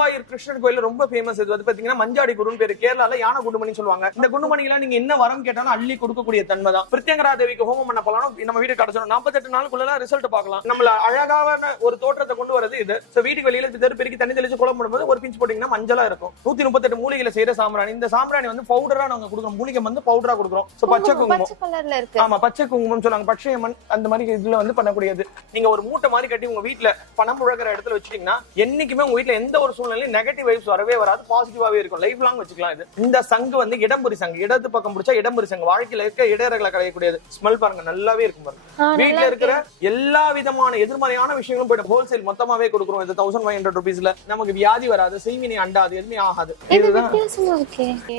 குருவாயூர் கிருஷ்ணன் கோயில் ரொம்ப ஃபேமஸ். இது வந்து பாத்தீங்கன்னா மஞ்சாடி குருன்னு பேரு. கேரளால யானை குண்டுமணி சொல்லுவாங்க. இந்த குண்டுமணியில நீங்க என்ன வரம் கேட்டாலும் அள்ளி கொடுக்கக்கூடிய தன்மை தான். பிரத்யங்கரா தேவிக்கு ஹோமம் பண்ண போலாம், நம்ம வீடு கிடைச்சிடும். 48 நாளுக்குள்ள ரிசல்ட் பார்க்கலாம். நம்மள அழகான ஒரு தோற்றத்தை கொண்டு வரது இது. வீட்டுக்கு வெளியில தெரு பெருக்கி தண்ணி தெளிச்சு குளம் பண்ணும்போது ஒரு பிஞ்ச் போட்டீங்கன்னா மஞ்சளா இருக்கும். 138 மூலிகையில செய்யற சாம்பிராணி. இந்த சாம்பிராணி வந்து பவுடரா நாங்க கொடுக்குறோம். மூலிகை வந்து பவுடரா கொடுக்குறோம். பச்சை குங்குமம், ஆமா பச்சை குங்குமம் சொல்லுவாங்க. பச்சையம்மன் அந்த மாதிரி இதுல வந்து பண்ணக்கூடியது. நீங்க ஒரு மூட்டை மாதிரி கட்டி உங்க வீட்டுல பணம் புழக்கிற இடத்துல வச்சுட்டீங்கன்னா என்னைக்குமே உங்க வீட்டுல எந்த ஒரு சூழ்நிலையும் நெகட்டிவ் வைப்ஸ் வரவே வராது, பாசிட்டிவாவே இருக்கும். லைஃப் லாங் வச்சுக்கலாம். இது இந்த சங்கு வந்து இடம்புரி சங்கு. இடது பக்கம் பிடிச்சா இடம்புரி சங்கு. வாழ்க்கையில இருக்க இடையர்களை களையக்கூடியது. ஸ்மெல் பாருங்க, நல்லாவே இருக்கும் பாருங்க. வீட்டுல இருக்கிற எல்லா விதமான எதிர்மறையான விஷயங்களும் போயிட்டு ஹோல்சேல் மொத்தமாவே கொடுக்குறோம். இது 1500 ரூபீஸ்ல நமக்கு வியாதி வராது, செய்வினை அண்டாது, எதுவுமே ஆகாது. இதுதான்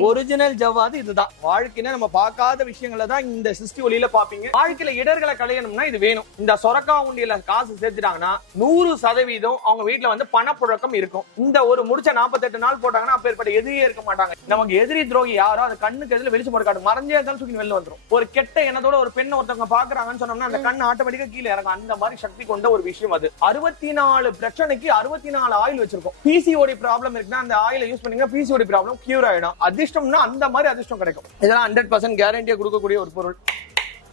ஒரிஜினல் ஜவ்வாது. இதுதான் வாழ்க்கையில நம்ம பார்க்காத விஷயங்களை தான் இந்த சிஸ்டி ஒளியில பாப்பீங்க. வாழ்க்கையில இடர்களை களையணும்னா இது வேணும். இந்த சொரக்கா உண்டியில காசு சேர்த்துட்டாங்கன்னா 100% அவங்க வீட்டுல வந்து பணப்புழக்கம் இருக்கும். இந்த ஒரு முடிச்ச 48 நாள் போட்டாங்கன்னா அப்பேற்பட்ட எதிரியே இருக்க மாட்டாங்க. நமக்கு எதிரி துரோகி யாரோ அது கண்ணுக்கு எதிரில வெளிச்சு போட்டு காட்டும். மறைஞ்சே இருந்தாலும் தூக்கி வெளில வந்துரும். ஒரு கெட்ட எண்ணத்தோட ஒரு பெண்ணை ஒருத்தவங்க பாக்குறாங்கன்னு சொன்னோம்னா அந்த கண்ணு ஆட்டோமேட்டிக்கா கீழே இறங்கும். அந்த மாதிரி சக்தி கொண்ட ஒரு விஷயம் அது. 64 பிரச்சனைக்கு 64 ஆயில் வச்சிருக்கோம். பிசிஓடி ப்ராப்ளம் இருக்குன்னா அந்த ஆயிலை யூஸ் பண்ணீங்க, பிசிஓடி ப்ராப்ளம் கியூர் ஆயிடும். அதிர்ஷ்டம்னா அந்த மாதிரி அதிர்ஷ்டம் கிடைக்கும். இதெல்லாம் 100% கேரண்டியா கொடுக்கக்கூடிய ஒரு பொருள்.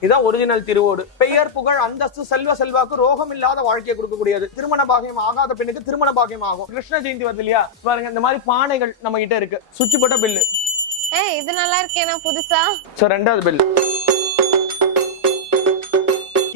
இதான் ஒரிஜினல் திருவோடு. பெயர் புகழ் அந்தஸ்து செல்வ செல்வாக்கு ரோகம் இல்லாத வாழ்க்கையை கொடுக்கக்கூடியது. திருமண பாகியம் ஆகாத பெண்ணுக்கு திருமண பாகியம் ஆகும். கிருஷ்ண ஜெயந்தி வருது இல்லையா, பாருங்க இந்த மாதிரி பானைகள் நம்ம கிட்ட இருக்கு. சுவிட்ச் போட்ட பில்லு. இது நல்லா இருக்கேனா புதுசா. ரெண்டாவது பில்.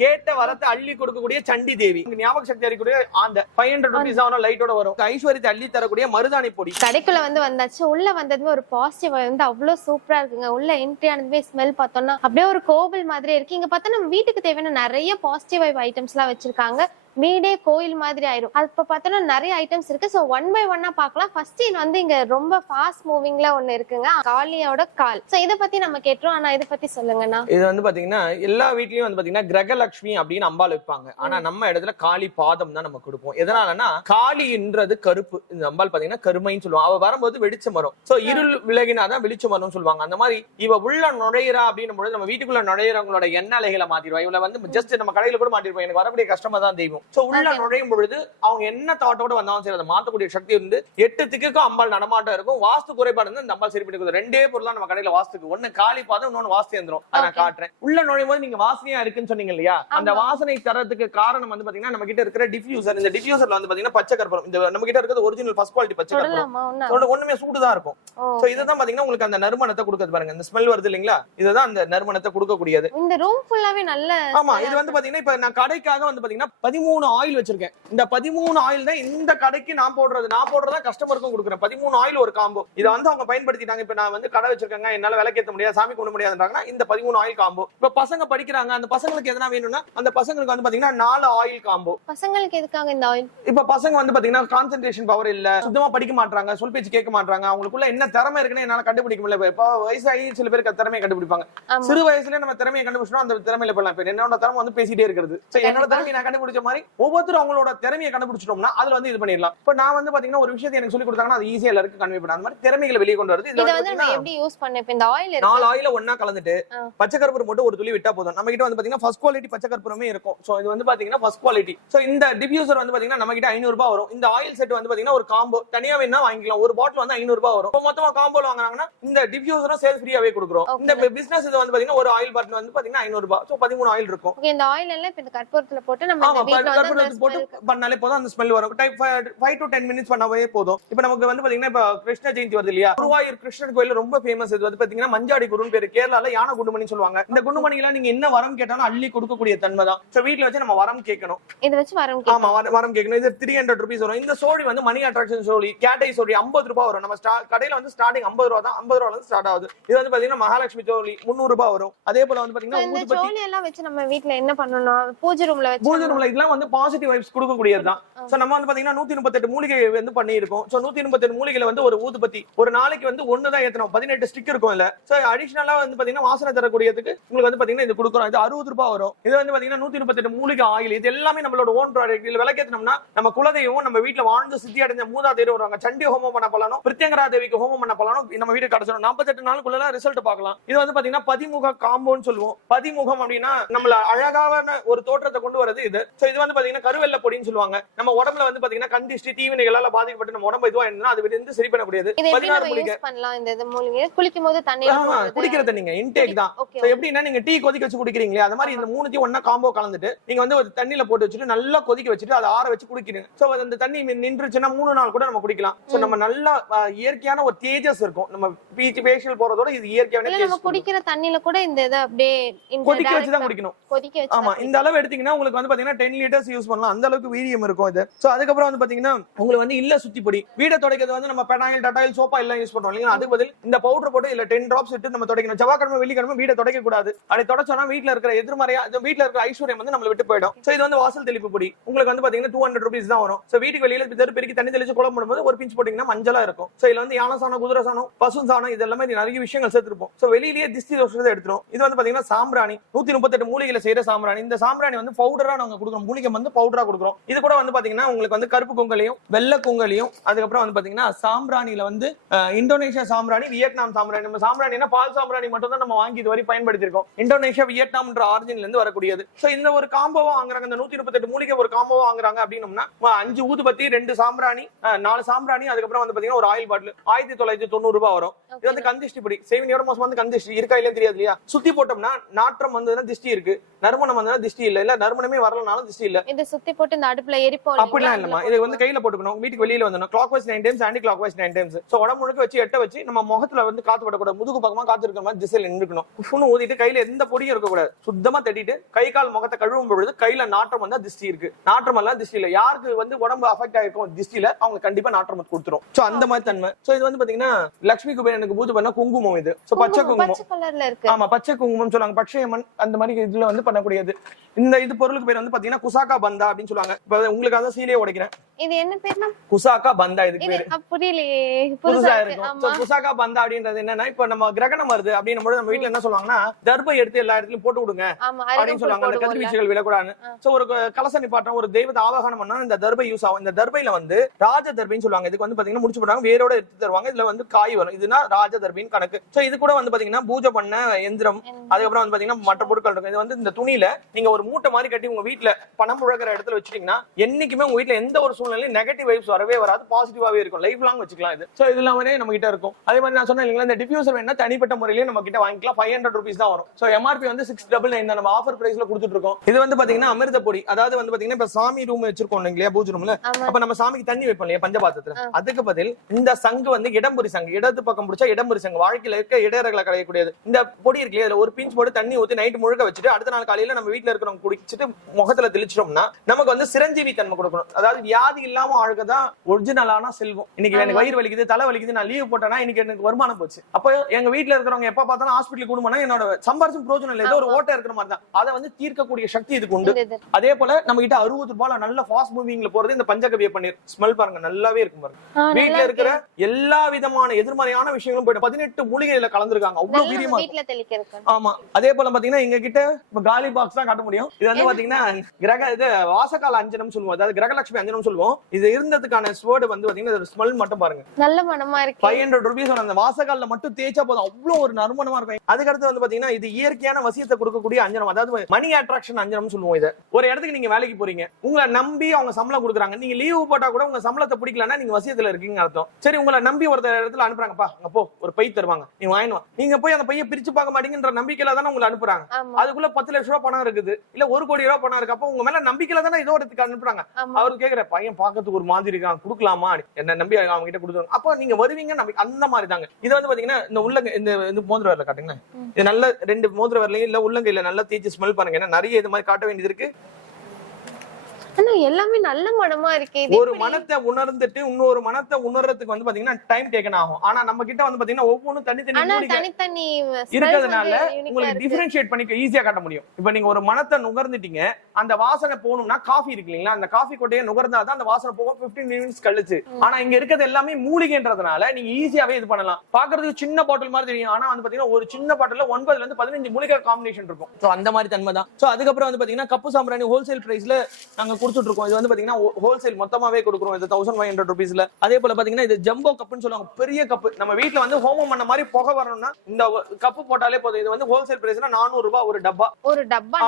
கேட்ட வரத்தை அள்ளி கொடுக்கக்கூடிய சண்டி தேவி. ஞாபக சக்தி அறிக்கூடிய அந்த 500 ரூபீஸ் லைட்டோட வரும். ஐஸ்வர்யத்தை அள்ளி தரக்கூடிய மருதாணி பொடி. கடைக்குள்ள வந்து வந்தாச்சு. உள்ள வந்ததுமே ஒரு பாசிட்டிவ் வந்து அவ்வளவு சூப்பரா இருக்குங்க. உள்ள என்ட்ரி ஆனதுமே ஸ்மெல் பார்த்தோம்னா அப்படியே ஒரு கோவில் மாதிரி இருக்கு. இங்க பார்த்தா நம்ம வீட்டுக்கு தேவையான நிறைய பாசிட்டிவ் வைப் ஐட்டம்ஸ் எல்லாம் வச்சிருக்காங்க. வீடே கோயில் மாதிரி ஆயிரும். அது இப்ப பார்த்தோம்னா நிறைய ஐட்டம்ஸ் இருக்கு. சோ 1 by 1 பார்க்கலாம். ஃபர்ஸ்ட் வந்து இங்க ரொம்ப ஃபாஸ்ட் மூவிங்ல ஒண்ணு இருக்குங்க, காளியோட கால். சோ இத பத்தி நம்ம கேட்டோம். ஆனா இத பத்தி சொல்லுங்கண்ணா. இது வந்து பாத்தீங்கன்னா எல்லா வீட்லயும் வந்து பாத்தீங்கன்னா கிரகலட்சுமி அப்படின்னு அம்பாள் வைப்பாங்க. ஆனா நம்ம இடத்துல காளி பாதம் தான் நம்ம கொடுப்போம். எதனாலன்னா காளின்றது கருப்பு. இந்த அம்பாள் பாத்தீங்கன்னா கருமைன்னு சொல்லுவாங்க. அவ வரும்போது வெளிச்சம் வரும். சோ இருள் விலகினாதான் வெளிச்சம் வரும்னு சொல்லுவாங்க. அந்த மாதிரி இவ உள்ள நுழையிறா அப்படின்னு பொழுது நம்ம வீட்டுக்குள்ள நுழையிறவங்களோட எண்ண அலைகளை மாத்திடுவா. இவளை வந்து ஜஸ்ட் நம்ம கடையில கூட மாட்டிருப்போம். எனக்கு வரக்கூடிய கஷ்டமா தான் தெய்வம். சோ உள்ள நுழையும் பொழுது அவங்க என்ன தாட்டோட வந்தாலும் சரி அதை மாத்தக்கூடிய சக்தி இருந்து 8 திக்குக்கும் அம்பாள் நடமாட்டம் இருக்கும். வாஸ்து குறைபாடு வந்து இந்த அம்பாள் சரி பண்ணி கொடுக்கும். 2 பொருளா நம்ம கடையில வாஸ்துக்கு. ஒண்ணு காளி பாதம், இன்னொன்னு வாஸ்து எந்திரம். நான் காட்டுறேன். உள்ள நுழையும் போது நீங்க வாசனையா இருக்குன்னு சொன்னீங்க இல்லையா, அந்த வாசனை தரத்துக்கு காரணம் வந்து பாத்தீங்கன்னா நம்ம கிட்ட இருக்கிற டிஃப்யூசர். இந்த டிஃப்யூசர்ல வந்து பாத்தீங்கன்னா பச்சை கற்பூரம். இந்த நம்ம கிட்ட இருக்கிறது ஒரிஜினல் ஃபர்ஸ்ட் குவாலிட்டி பச்சை கற்பூரம். ஒண்ணுமே சூடுதான் இருக்கும். சோ இதுதான் பாத்தீங்கன்னா உங்களுக்கு அந்த நறுமணத்தை கொடுக்குது பாருங்க. இந்த ஸ்மெல் வருது இல்லீங்களா, இதுதான் அந்த நறுமணத்தை கொடுக்கக்கூடியது. இந்த ரூம் ஃபுல்லாவே நல்ல. ஆமா, இது வந்து பாத்தீங்கன்னா இப்ப நான் கடைக்காக வந்து பாத்தீங்கன்னா 13 ஆயில் வச்சிருக்கேன். இந்த 13 ஆயில் தான் இந்த கடைக்கு நான் போடுறதா கஸ்டமருக்கும் கொடுக்குறேன். 13 ஆயில் ஒரு காம்போ. இதை வந்து அவங்க பயன்படுத்திட்டாங்க. இப்ப நான் வந்து கடை வச்சிருக்கேன், என்னால விலைக்கேற்ற முடியாது, சாமி கொண்டு முடியாதுன்றாங்கன்னா இந்த 13 ஆயில் காம்போ. இப்ப பசங்க படிக்கிறாங்க, அந்த பசங்களுக்கு எதனா வேணும்னா அந்த பசங்களுக்கு வந்து பாத்தீங்கன்னா 4 ஆயில் காம்போ. பசங்களுக்கு எதுக்காக இந்த ஆயில்? இப்ப பசங்க வந்து பாத்தீங்கன்னா கான்சென்ட்ரேஷன் பவர் இல்ல, சுத்தமா படிக்க மாட்டாங்க, சொல் பேச்சு கேட்க மாட்டாங்க, அவங்களுக்குள்ள என்ன திறமை இருக்குன்னு என்னால கண்டுபிடிக்க முடியல. இப்ப வயசாகி சில பேருக்கு திறமையை கண்டுபிடிப்பாங்க. சிறு வயசுல நம்ம திறமையை கண்டுபிடிச்சோம், அந்த திறமையில போயிடலாம். இப்ப என்னோட திறமை வந்து பேசிட்டே இருக்கிறது. என்னோட திறமையை நான் கண்டுபிடிச்ச மாதிரி ஒவ்வொருத்தரும் அவங்களோட திறமையை கண்டுபிடிச்சிட்டோம்னா அதுல வந்து இது பண்ணிடலாம். இப்ப நான் வந்து பாத்தீங்கன்னா ஒரு விஷயத்தை எனக்கு சொல்லி கொடுத்தாங்கன்னா அது ஈஸியா எல்லாருக்கும் கன்வே பண்ண அந்த மாதிரி திறமைகளை வெளியே கொண்டு வருது. இத வந்து நான் எப்படி யூஸ் பண்ணேன்? இப்ப இந்த ஆயில் இருக்கு, 4 ஆயில ஒண்ணா கலந்துட்டு பச்சை கற்பூரம் போட்டு ஒரு துளி விட்டா போதும். நம்ம கிட்ட வந்து பாத்தீங்கன்னா ஃபர்ஸ்ட் குவாலிட்டி பச்சை கற்பூரமே இருக்கும். சோ இது வந்து பாத்தீங்கன்னா ஃபர்ஸ்ட் குவாலிட்டி. சோ இந்த டிஃப்யூசர் வந்து பாத்தீங்கன்னா நம்ம கிட்ட 500 ரூபாய் வரும். இந்த ஆயில் செட் வந்து பாத்தீங்கன்னா ஒரு காம்போ தனியா வேணா வாங்கிக்கலாம். ஒரு பாட்டில் வந்து 500 ரூபாய் வரும். மொத்தமா காம்போல வாங்குறாங்கன்னா இந்த டிஃப்யூசரும் சேல்ஸ் ஃப்ரீயாவே கொடுக்குறோம். இந்த பிசினஸ் இது வந்து பாத்தீங்கன்னா ஒரு ஆயில் பாட்டில் வந்து பாத்தீங்கன்னா 500 ரூபாய். சோ 13 ஆயில் இருக்கும். ஓகே, இந்த ஆயில் எல்லாம் இப்ப இந்த கற்பூரத்துல போட்டு நம்ம இந்த வீட்ல வந்து போட்டு பண்ணாலே போதும். அந்த ஸ்மெல் வரும். 5 to 10 minutes பண்ணாவே போதும். இப்ப நமக்கு வந்து பாத்தீங்கன்னா இப்ப கிருஷ்ண ஜெயந்தி வருது இல்லையா, குருவாயூர் கிருஷ்ணன் கோயில் ரொம்ப ஃபேமஸ். இது வந்து பாத்தீங்கன்னா மஞ்சாடி குருன்னு பேரு. கேரளால யானை குண்டுமணி சொல்லுவாங்க. இந்த குண்டுமணியில நீங்க என்ன வரம் கேட்டாலும் அள்ளி கொடுக்கக்கூடிய தன்மை தான். சோ வீட்ல வச்சு நம்ம வரம் கேட்கணும். இத வச்சு வரம் ஆமா வரம் கேட்கணும். இது 300 ரூபீஸ் வரும். இந்த சோடி வந்து மணி அட்ராக்ஷன் சோடி, கேட்டை சோடி 50 ரூபாய் வரும். நம்ம கடையில வந்து ஸ்டார்டிங் 50 ரூபாய் தான். 50 ரூபாயில இருந்து ஸ்டார்ட் ஆகுது. இது வந்து பாத்தீங்கன்னா மகாலட்சுமி சோடி 300 ரூபாய் வரும். அதே போல வந்து பாத்தீங்கன்னா இந்த சோடி எல்லாம் வச்சு நம்ம வீட்ல என்ன பண்ணனும்? பூஜை ரூம்ல வச்சு, பூஜை ரூம்ல இதெல்லாம் வந்து பாசிட்டிவ் வைப்ஸ் கொடுக்கக்கூடியது தான். சோ நம்ம வந்து பாத்தீங்கன்னா 138 மூலிகை வந்து பண்ணி இருக்கோம். சோ 138 மூலிகையில வந்து ஒரு ஊதுபத்தி ஒரு நாளைக்கு வந்து ஒன்னு தான் ஏத்தணும். 18 ஸ்டிக் இருக்கும் இல்ல. சோ அடிஷனலா வந்து பாத்தீங்கன்னா வாசனை தரக்கூடியதுக்கு உங்களுக்கு வந்து பாத்தீங்கன்னா இது கொடுக்குறோம். இது 60 ரூபாய் வரும். இது வந்து பாத்தீங்கன்னா 138 மூலிகை ஆயில். இது எல்லாமே நம்மளோட ஓன் ப்ராடக்ட். இதுல விலைக்கேத்தனம்னா நம்ம குலதெய்வம் நம்ம வீட்டுல வாழ்ந்து சித்தி அடைஞ்ச மூதாதையர் வருவாங்க. சண்டி ஹோமம் பண்ண போலாம், பிரத்யங்கரா தேவிக்கு ஹோமம் பண்ண போலாம், நம்ம வீடு கிடைச்சிடும். 48 நாளுக்குள்ள ரிசல்ட் பார்க்கலாம். இது வந்து பாத்தீங்கன்னா பதிமுக காம்போன்னு சொல்லுவோம். பதிமுகம் அப்படின்னா நம்மள அழகான ஒரு தோற்றத்தை கொண்டு வரது இது. சோ இது வந்து வந்து பாத்தீங்கன்னா கருவெல்ல பொடின்னு சொல்லுவாங்க. நம்ம உடம்புல வந்து பாத்தீங்கன்னா கண் திஷ்டி தீவினைகளால பாதிக்கப்பட்டு நம்ம உடம்பு இதுவா இருந்தா அது வந்து சரி பண்ணக்கூடியது. 16 மூலிகை பண்ணலாம். இந்த மூலிகை குளிக்கும் போது தண்ணியில குடிக்கிற தண்ணிங்க இன்டேக் தான். சோ எப்படின்னா நீங்க டீ கொதிக்க வச்சு குடிக்கிறீங்களே அது மாதிரி இந்த மூணுத்தையும் ஒண்ணா காம்போ கலந்துட்டு நீங்க வந்து ஒரு தண்ணியில போட்டு வச்சுட்டு நல்லா கொதிக்க வச்சுட்டு அதை ஆற வச்சு குடிக்கிறீங்க. சோ அந்த தண்ணி நின்றுச்சுன்னா 3 நாள் கூட நம்ம குடிக்கலாம். சோ நம்ம நல்லா இயற்கையான ஒரு தேஜஸ் இருக்கும். நம்ம ஃபேஷியல் போறதோட இது இயற்கையான நம்ம குடிக்கிற தண்ணியில கூட இந்த இத அப்படியே கொதிக்க வச்சு தான் குடிக்கணும். கொதிக்க வச்சு ஆமா இந்த அளவு எடுத்தீங்கன்னா உங்களுக்கு வந்து பாத்தீங்கன்னா 10 லிட்டர்ஸ் யூஸ் பண்ணலாம். அந்த அளவுக்கு வீரியம் இருக்கும் இது. சோ அதுக்கப்புறம் வந்து பாத்தீங்கன்னா உங்களுக்கு வந்து இல்ல சுத்தி பொடி வீட துடைக்கிறது வந்து நம்ம பெனாயில் டட்டாயில் சோப்பா எல்லாம் யூஸ் பண்றோம் இல்லையா, அதுக்கு பதில் இந்த பவுடர் போட்டு இல்ல 10 டிராப்ஸ் இட்டு நம்ம துடைக்கணும். செவ்வாய்க்கிழமை வெள்ளிக்கிழமை வீட துடைக்க கூடாது. அப்படி துடைச்சோம்னா வீட்டுல இருக்கிற எதிர்மறையா வீட்டுல இருக்கிற ஐஸ்வர்யம் வந்து நம்மள விட்டு போயிடும். சோ இது வந்து வாசல் தெளிப்பு பொடி உங்களுக்கு வந்து பாத்தீங்கன்னா 200 rupees தான் வரும். சோ வீட்டுக்கு வெளியில பெருக்கி தண்ணி தெளிச்சு குளம் பண்ணும்போது ஒரு பிஞ்ச் போட்டீங்கன்னா மஞ்சளா இருக்கும். சோ இதுல வந்து யானை சாணம் குதிரை சாணம் பசு சாணம் இதெல்லாம் நிறைய விஷயங்கள் சேர்த்திருப்போம். சோ வெளியிலேயே திஷ்டி தோஷத்தை எடுத்துரும். இது வந்து பாத்தீங்கன்னா சாம்பிராணி 138 மூலிகையில செய்யற சாம்பிராணி. இந்த சாம்பிராணி வந்து பவுடரா நாங்க கொடுக்குறோம். மூலிகை வந்து பவுடரா கொடுக்குறோம். இது கூட வந்து பாத்தீங்கன்னா உங்களுக்கு வந்து கருப்பு குங்கலையும் வெள்ளை குங்கலையும் அதுக்கப்புறம் வந்து பாத்தீங்கன்னா சாம்பிராணியில வந்து இந்தோனேஷியா சாம்பிராணி வியட்நாம் சாம்பிராணி. நம்ம சாம்பிராணினா பால் சாம்பிராணி மட்டும் தான் நம்ம வாங்கி இது வரை பயன்படுத்தி இருக்கோம். இந்தோனேஷியா வியட்நாம்ன்ற ஆரிஜின்ல இருந்து வரக்கூடியது. சோ இந்த ஒரு காம்போவா வாங்குறாங்க. இந்த 138 மூலிகை ஒரு காம்போவா வாங்குறாங்க அப்படின்னம்னா 5 ஊதுபத்தி 2 சாம்பிராணி 4 சாம்பிராணி அதுக்கப்புறம் வந்து பாத்தீங்கன்னா ஒரு ஆயில் பாட்டில் 1990 ரூபாய் வரும். இது வந்து கந்திஷ்டி பொடி. சேவினியோட மோசம் வந்து கந்திஷ்டி இருக்கா இல்லையா தெரியாது இல்லையா. சுத்தி போட்டோம்னா நாற்றம் வந்ததுன்னா திஷ்டி இருக்கு, நறுமணம் வந்ததுன்னா திஷ்டி இல்ல, இல்ல நறுமணமே வரலனாலும் திஷ்டி இல்ல. இந்த சுத்தி போட்டு இந்த அடுப்புல எரிப்போம் அப்படிலாம் இல்லமா. இது வந்து கையில போட்டுக்கணும். வீட்டுக்கு வெளியில வந்துடணும். clockwise 9 times anti clockwise 9 times. So உடம்பு முழுக்க வச்சு எட்ட வச்சு நம்ம முகத்துல வந்து காத்து படக்கூடாது. முதுகு பக்கமா காத்து இருக்கிற மாதிரி திசையில நின்றுக்கணும். புண்ணு ஊதிட்டு கையில எந்த பொடியும் இருக்க கூடாது. சுத்தமா தட்டிட்டு கை கால் முகத்தை கழுவும் பொழுது கையில நாற்றம் வந்தா திஷ்டி இருக்கு, நாற்றம் எல்லாம் திஷ்டி இல்ல. யாருக்கு வந்து உடம்பு அஃபெக்ட் ஆயிருக்கும் திஷ்டில அவங்க கண்டிப்பா நாற்றம் கொடுத்துரும். சோ அந்த மாதிரி தன்மை. சோ இது வந்து பாத்தீங்கன்னா லட்சுமி குபேரனுக்கு பூஜை பண்ண குங்குமம். இது சோ பச்சை குங்குமம் கலர்ல இருக்கு. ஆமா பச்சை குங்குமம் சொல்லுவாங்க. பச்சையம்மன் அந்த மாதிரி இதுல வந்து பண்ணக்கூடியது. இந்த இது பொருளுக்கு பேர் வந்து பாத்தீங்கன்னா குசாக்கா பந்தா அப்படின்னு சொல்லுவாங்க. இப்ப உங்களுக்கு அத சீலையே உடைக்கிறேன். இது என்ன பேர்னா குசாக்கா பந்தா. இதுக்கு பேரு புரியலையே, புதுசா இருக்கும். சோ குசாக்கா பந்தா அப்படின்றது என்னன்னா இப்ப நம்ம கிரகணம் வருது அப்படின்னும் போது நம்ம வீட்டுல என்ன சொல்லுவாங்கன்னா தர்பை எடுத்து எல்லா இடத்துலயும் போட்டு விடுங்க அப்படின்னு சொல்லுவாங்க. அந்த கதிர்வீச்சுகள் விடக்கூடாது. சோ ஒரு கலச நிப்பாட்டம் ஒரு தெய்வத்தை ஆவாகனம் பண்ணா இந்த தர்பை யூஸ் ஆகும். இந்த தர்பையில வந்து ராஜ தர்பைன்னு சொல்லுவாங்க. இதுக்கு வந்து பாத்தீங்கன்னா முடிச்சு போட்டாங்க வேரோட எடுத்து தருவாங்க. இதுல வந்து காய் வரும். இதுனா ராஜ தர்பைன்னு கணக்கு. சோ இது கூட வந்து பாத்தீங்கன்னா பூஜை பண்ண எந்திரம் அதுக்கப்புறம் வந்து பாத்தீங்கன்னா மற்ற பொருட்கள் இருக்கும். இது வந்து இந்த துணியில நீங்க ஒரு மூட்டை மாதிரி கட்டி உங்க வீட்டுல பணம் புழக்கிற இடத்துல வச்சுட்டீங்கன்னா என்னைக்குமே உங்க வீட்டுல எந்த ஒரு சூழ்நிலையும் நெகட்டிவ் வைப்ஸ் வரவே வராது. பாசிட்டிவாவே இருக்கும். லைஃப் லாங் வச்சுக்கலாம் இது. சோ இதெல்லாம் நம்ம கிட்ட இருக்கும். அதே மாதிரி நான் சொன்னேன் இல்லைங்களா இந்த டிஃப்யூசர் வேணா தனிப்பட்ட முறையிலேயே நம்ம கிட்ட வாங்கிக்கலாம். 500 rupees தான் வரும். சோ எம்ஆர்பி வந்து 699 தான். நம்ம ஆஃபர் பிரைஸ்ல கொடுத்துட்டு இருக்கோம். இது வந்து பாத்தீங்கன்னா அமிர்த பொடி. அதாவது வந்து பாத்தீங்கன்னா இப்ப சாமி ரூம் வச்சிருக்கோம் இல்லையா பூஜை ரூம்ல. அப்ப நம்ம சாமிக்கு தண்ணி வைப்போம் இல்லையா பஞ்சபாத்திரத்துல. அதுக்கு பதில் இந்த சங்கு வந்து இடம்புரி சங்கு. இடது பக்கம் பிடிச்சா இடம்புரி சங்கு. வாழ்க்கையில இருக்க இடையர்களை களையக்கூடியது. இந்த பொடி இருக்கு இல்லையா ஒரு பிஞ்ச் போட்டு தண்ணி ஊத்தி நைட் முழுக்க வச்சுட்டு அடுத்த நாள் காலையில நம்ம வீட்டுல இருக்கிறவங்க குடிச்சிட்டு முகத்துல தெளிச்சிட்டோம்னா நமக்கு வந்து சிரஞ்சீவி தன்மை கொடுக்கணும். அதாவது வியாதி இல்லாம ஆளுக்குதான் ஒரிஜினலான செல்வம். இன்னைக்கு எனக்கு வயிறு வலிக்குது தலை வலிக்குது நான் லீவ் போட்டேன்னா இன்னைக்கு எனக்கு வருமானம் போச்சு. அப்ப எங்க வீட்டுல இருக்கிறவங்க எப்ப பார்த்தாலும் ஹாஸ்பிட்டல் கூடுமானா என்னோட சம்பாரிச்சும் பிரோஜனம் இல்லை. ஏதோ ஒரு ஓட்டை இருக்கிற மாதிரி தான். அதை வந்து தீர்க்கக்கூடிய சக்தி இதுக்கு உண்டு. அதே போல நம்ம கிட்ட 60 ரூபாய் நல்ல ஃபாஸ்ட் மூவிங்ல போறது இந்த பஞ்சகவிய பன்னீர். ஸ்மெல் பாருங்க நல்லாவே இருக்கும் பாருங்க. வீட்டுல இருக்கிற எல்லா விதமான எதிர்மறையான விஷயங்களும் போயிட்டு 18 மூலிகையில கலந்துருக்காங்க. அவ்வளவு வீரியமா இருக்கும். ஆமா அதே போல பாத்தீங்கன்னா எங்க கிட்ட காலி பாக்ஸ் தான் காட்ட முடியும். இது வந்து பாத்தீங்கன்னா கிரக இது வாசகால அஞ்சனம் சொல்லுவோம். அதாவது கிரகலட்சுமி அஞ்சனம் சொல்லுவோம். இது இருந்ததுக்கான ஸ்வேர்டு வந்து பாத்தீங்கன்னா ஸ்மெல் மட்டும் பாருங்க நல்ல மணமா இருக்கு. 500 rupees அந்த வாசகால மட்டும் தேய்ச்சா போதும் அவ்வளவு ஒரு நறுமணமா இருக்கும். அதுக்கடுத்து வந்து பாத்தீங்கன்னா இது இயற்கையான வசியத்தை கொடுக்கக்கூடிய அஞ்சனம். அதாவது மணி அட்ராக்ஷன் அஞ்சனம் சொல்லுவோம். இது ஒரு இடத்துக்கு நீங்க வேலைக்கு போறீங்க. உங்களை நம்பி அவங்க சம்பளம் கொடுக்குறாங்க. நீங்க லீவு போட்டா கூட உங்க சம்பளத்தை பிடிக்கலன்னா நீங்க வசியத்துல இருக்கீங்க அர்த்தம். சரி உங்களை நம்பி ஒரு இடத்துல அனுப்புறாங்கப்பா அங்க போ ஒரு பை தருவாங்க நீங்க வாங்கினு நீங்க போய் அந்த பையை பிரிச்சு பார்க்க மாட்டீங்கன்ற நம்பிக்கையில தானே உங்களை அனுப்புறாங்க. அதுக்குள்ள 10 லட்சம் ரூபாய் பணம் இருக்குது இல்ல 1 கோடி ரூபாய் பணம் இருக்கு. அப்ப உங்க மேல நம்பிக்கையில தானே இதோ இடத்துக்கு அனுப்புறாங்க. அவரு கேக்குற பையன் பாக்கிறதுக்கு ஒரு மாதிரி இருக்கான் கொடுக்கலாமா என்ன நம்பி அவங்க கிட்ட கொடுத்துருவாங்க. அப்ப நீங்க வருவீங்க அந்த மாதிரி தாங்க. இது வந்து பாத்தீங்கன்னா இந்த உள்ளங்க இந்த மோதிர வரல காட்டுங்க. இது நல்ல 2 மோதிர வரலையும் இல்ல உள்ளங்கையில நல்லா தேய்ச்சி ஸ்மெல் பண்ணுங்க. ஏன்னா நிறைய இது மாதிரி காட்ட வேண்டியது இருக்கு. எல்லாமே நல்ல மனமா இருக்கு. ஒரு மனத்தை உணர்ந்துட்டு இன்னொரு மனத்தை உணர்றதுக்கு வந்து பாத்தீங்கன்னா டைம் டேக்கன் ஆகும். ஆனா நம்ம கிட்ட வந்து பாத்தீங்கன்னா ஒவ்வொன்றும் தனித்தனி இருக்கிறதுனால உங்களுக்கு டிஃபரன்ஷியேட் பண்ணிக்க ஈஸியா காட்ட முடியும். இப்ப நீங்க ஒரு மனத்தை நுகர்ந்துட்டீங்க அந்த வாசனை போகணும்னா காஃபி இருக்கு இல்லீங்களா அந்த காஃபி கொட்டையை நுகர்ந்தாதான் அந்த வாசனை போகும் 15 minutes கழிச்சு. ஆனா இங்க இருக்கிறது எல்லாமே மூலிகைன்றதுனால நீங்க ஈஸியாவே இது பண்ணலாம். பாக்குறதுக்கு சின்ன பாட்டில் மாதிரி தெரியும். ஆனா வந்து பாத்தீங்கன்னா ஒரு சின்ன பாட்டில் 9 ல இருந்து 15 மூலிகை காம்பினேஷன் இருக்கும். சோ அந்த மாதிரி தன்மை தான். சோ அதுக்கப்புறம் வந்து பாத்தீங்கன்னா கப்பு சாம்பிராணி ஹோல்சேல் பிரைஸ்ல நாங்க கொடுத்துட்டு இருக்கோம். இது வந்து பாத்தீங்கன்னா ஹோல்சேல் மொத்தமாவே கொடுக்குறோம். இது 1500 rupeesல. அதே போல பாத்தீங்கன்னா இது ஜம்போ கப்னு சொல்லுவாங்க, பெரிய கப். நம்ம வீட்ல வந்து ஹோமம் பண்ண மாதிரி புகை வரணும்னா இந்த கப்பு போட்டாலே போதும். இது வந்து ஹோல்சேல் பிரைஸ்னா 400 ரூபாய் ஒரு டப்பா.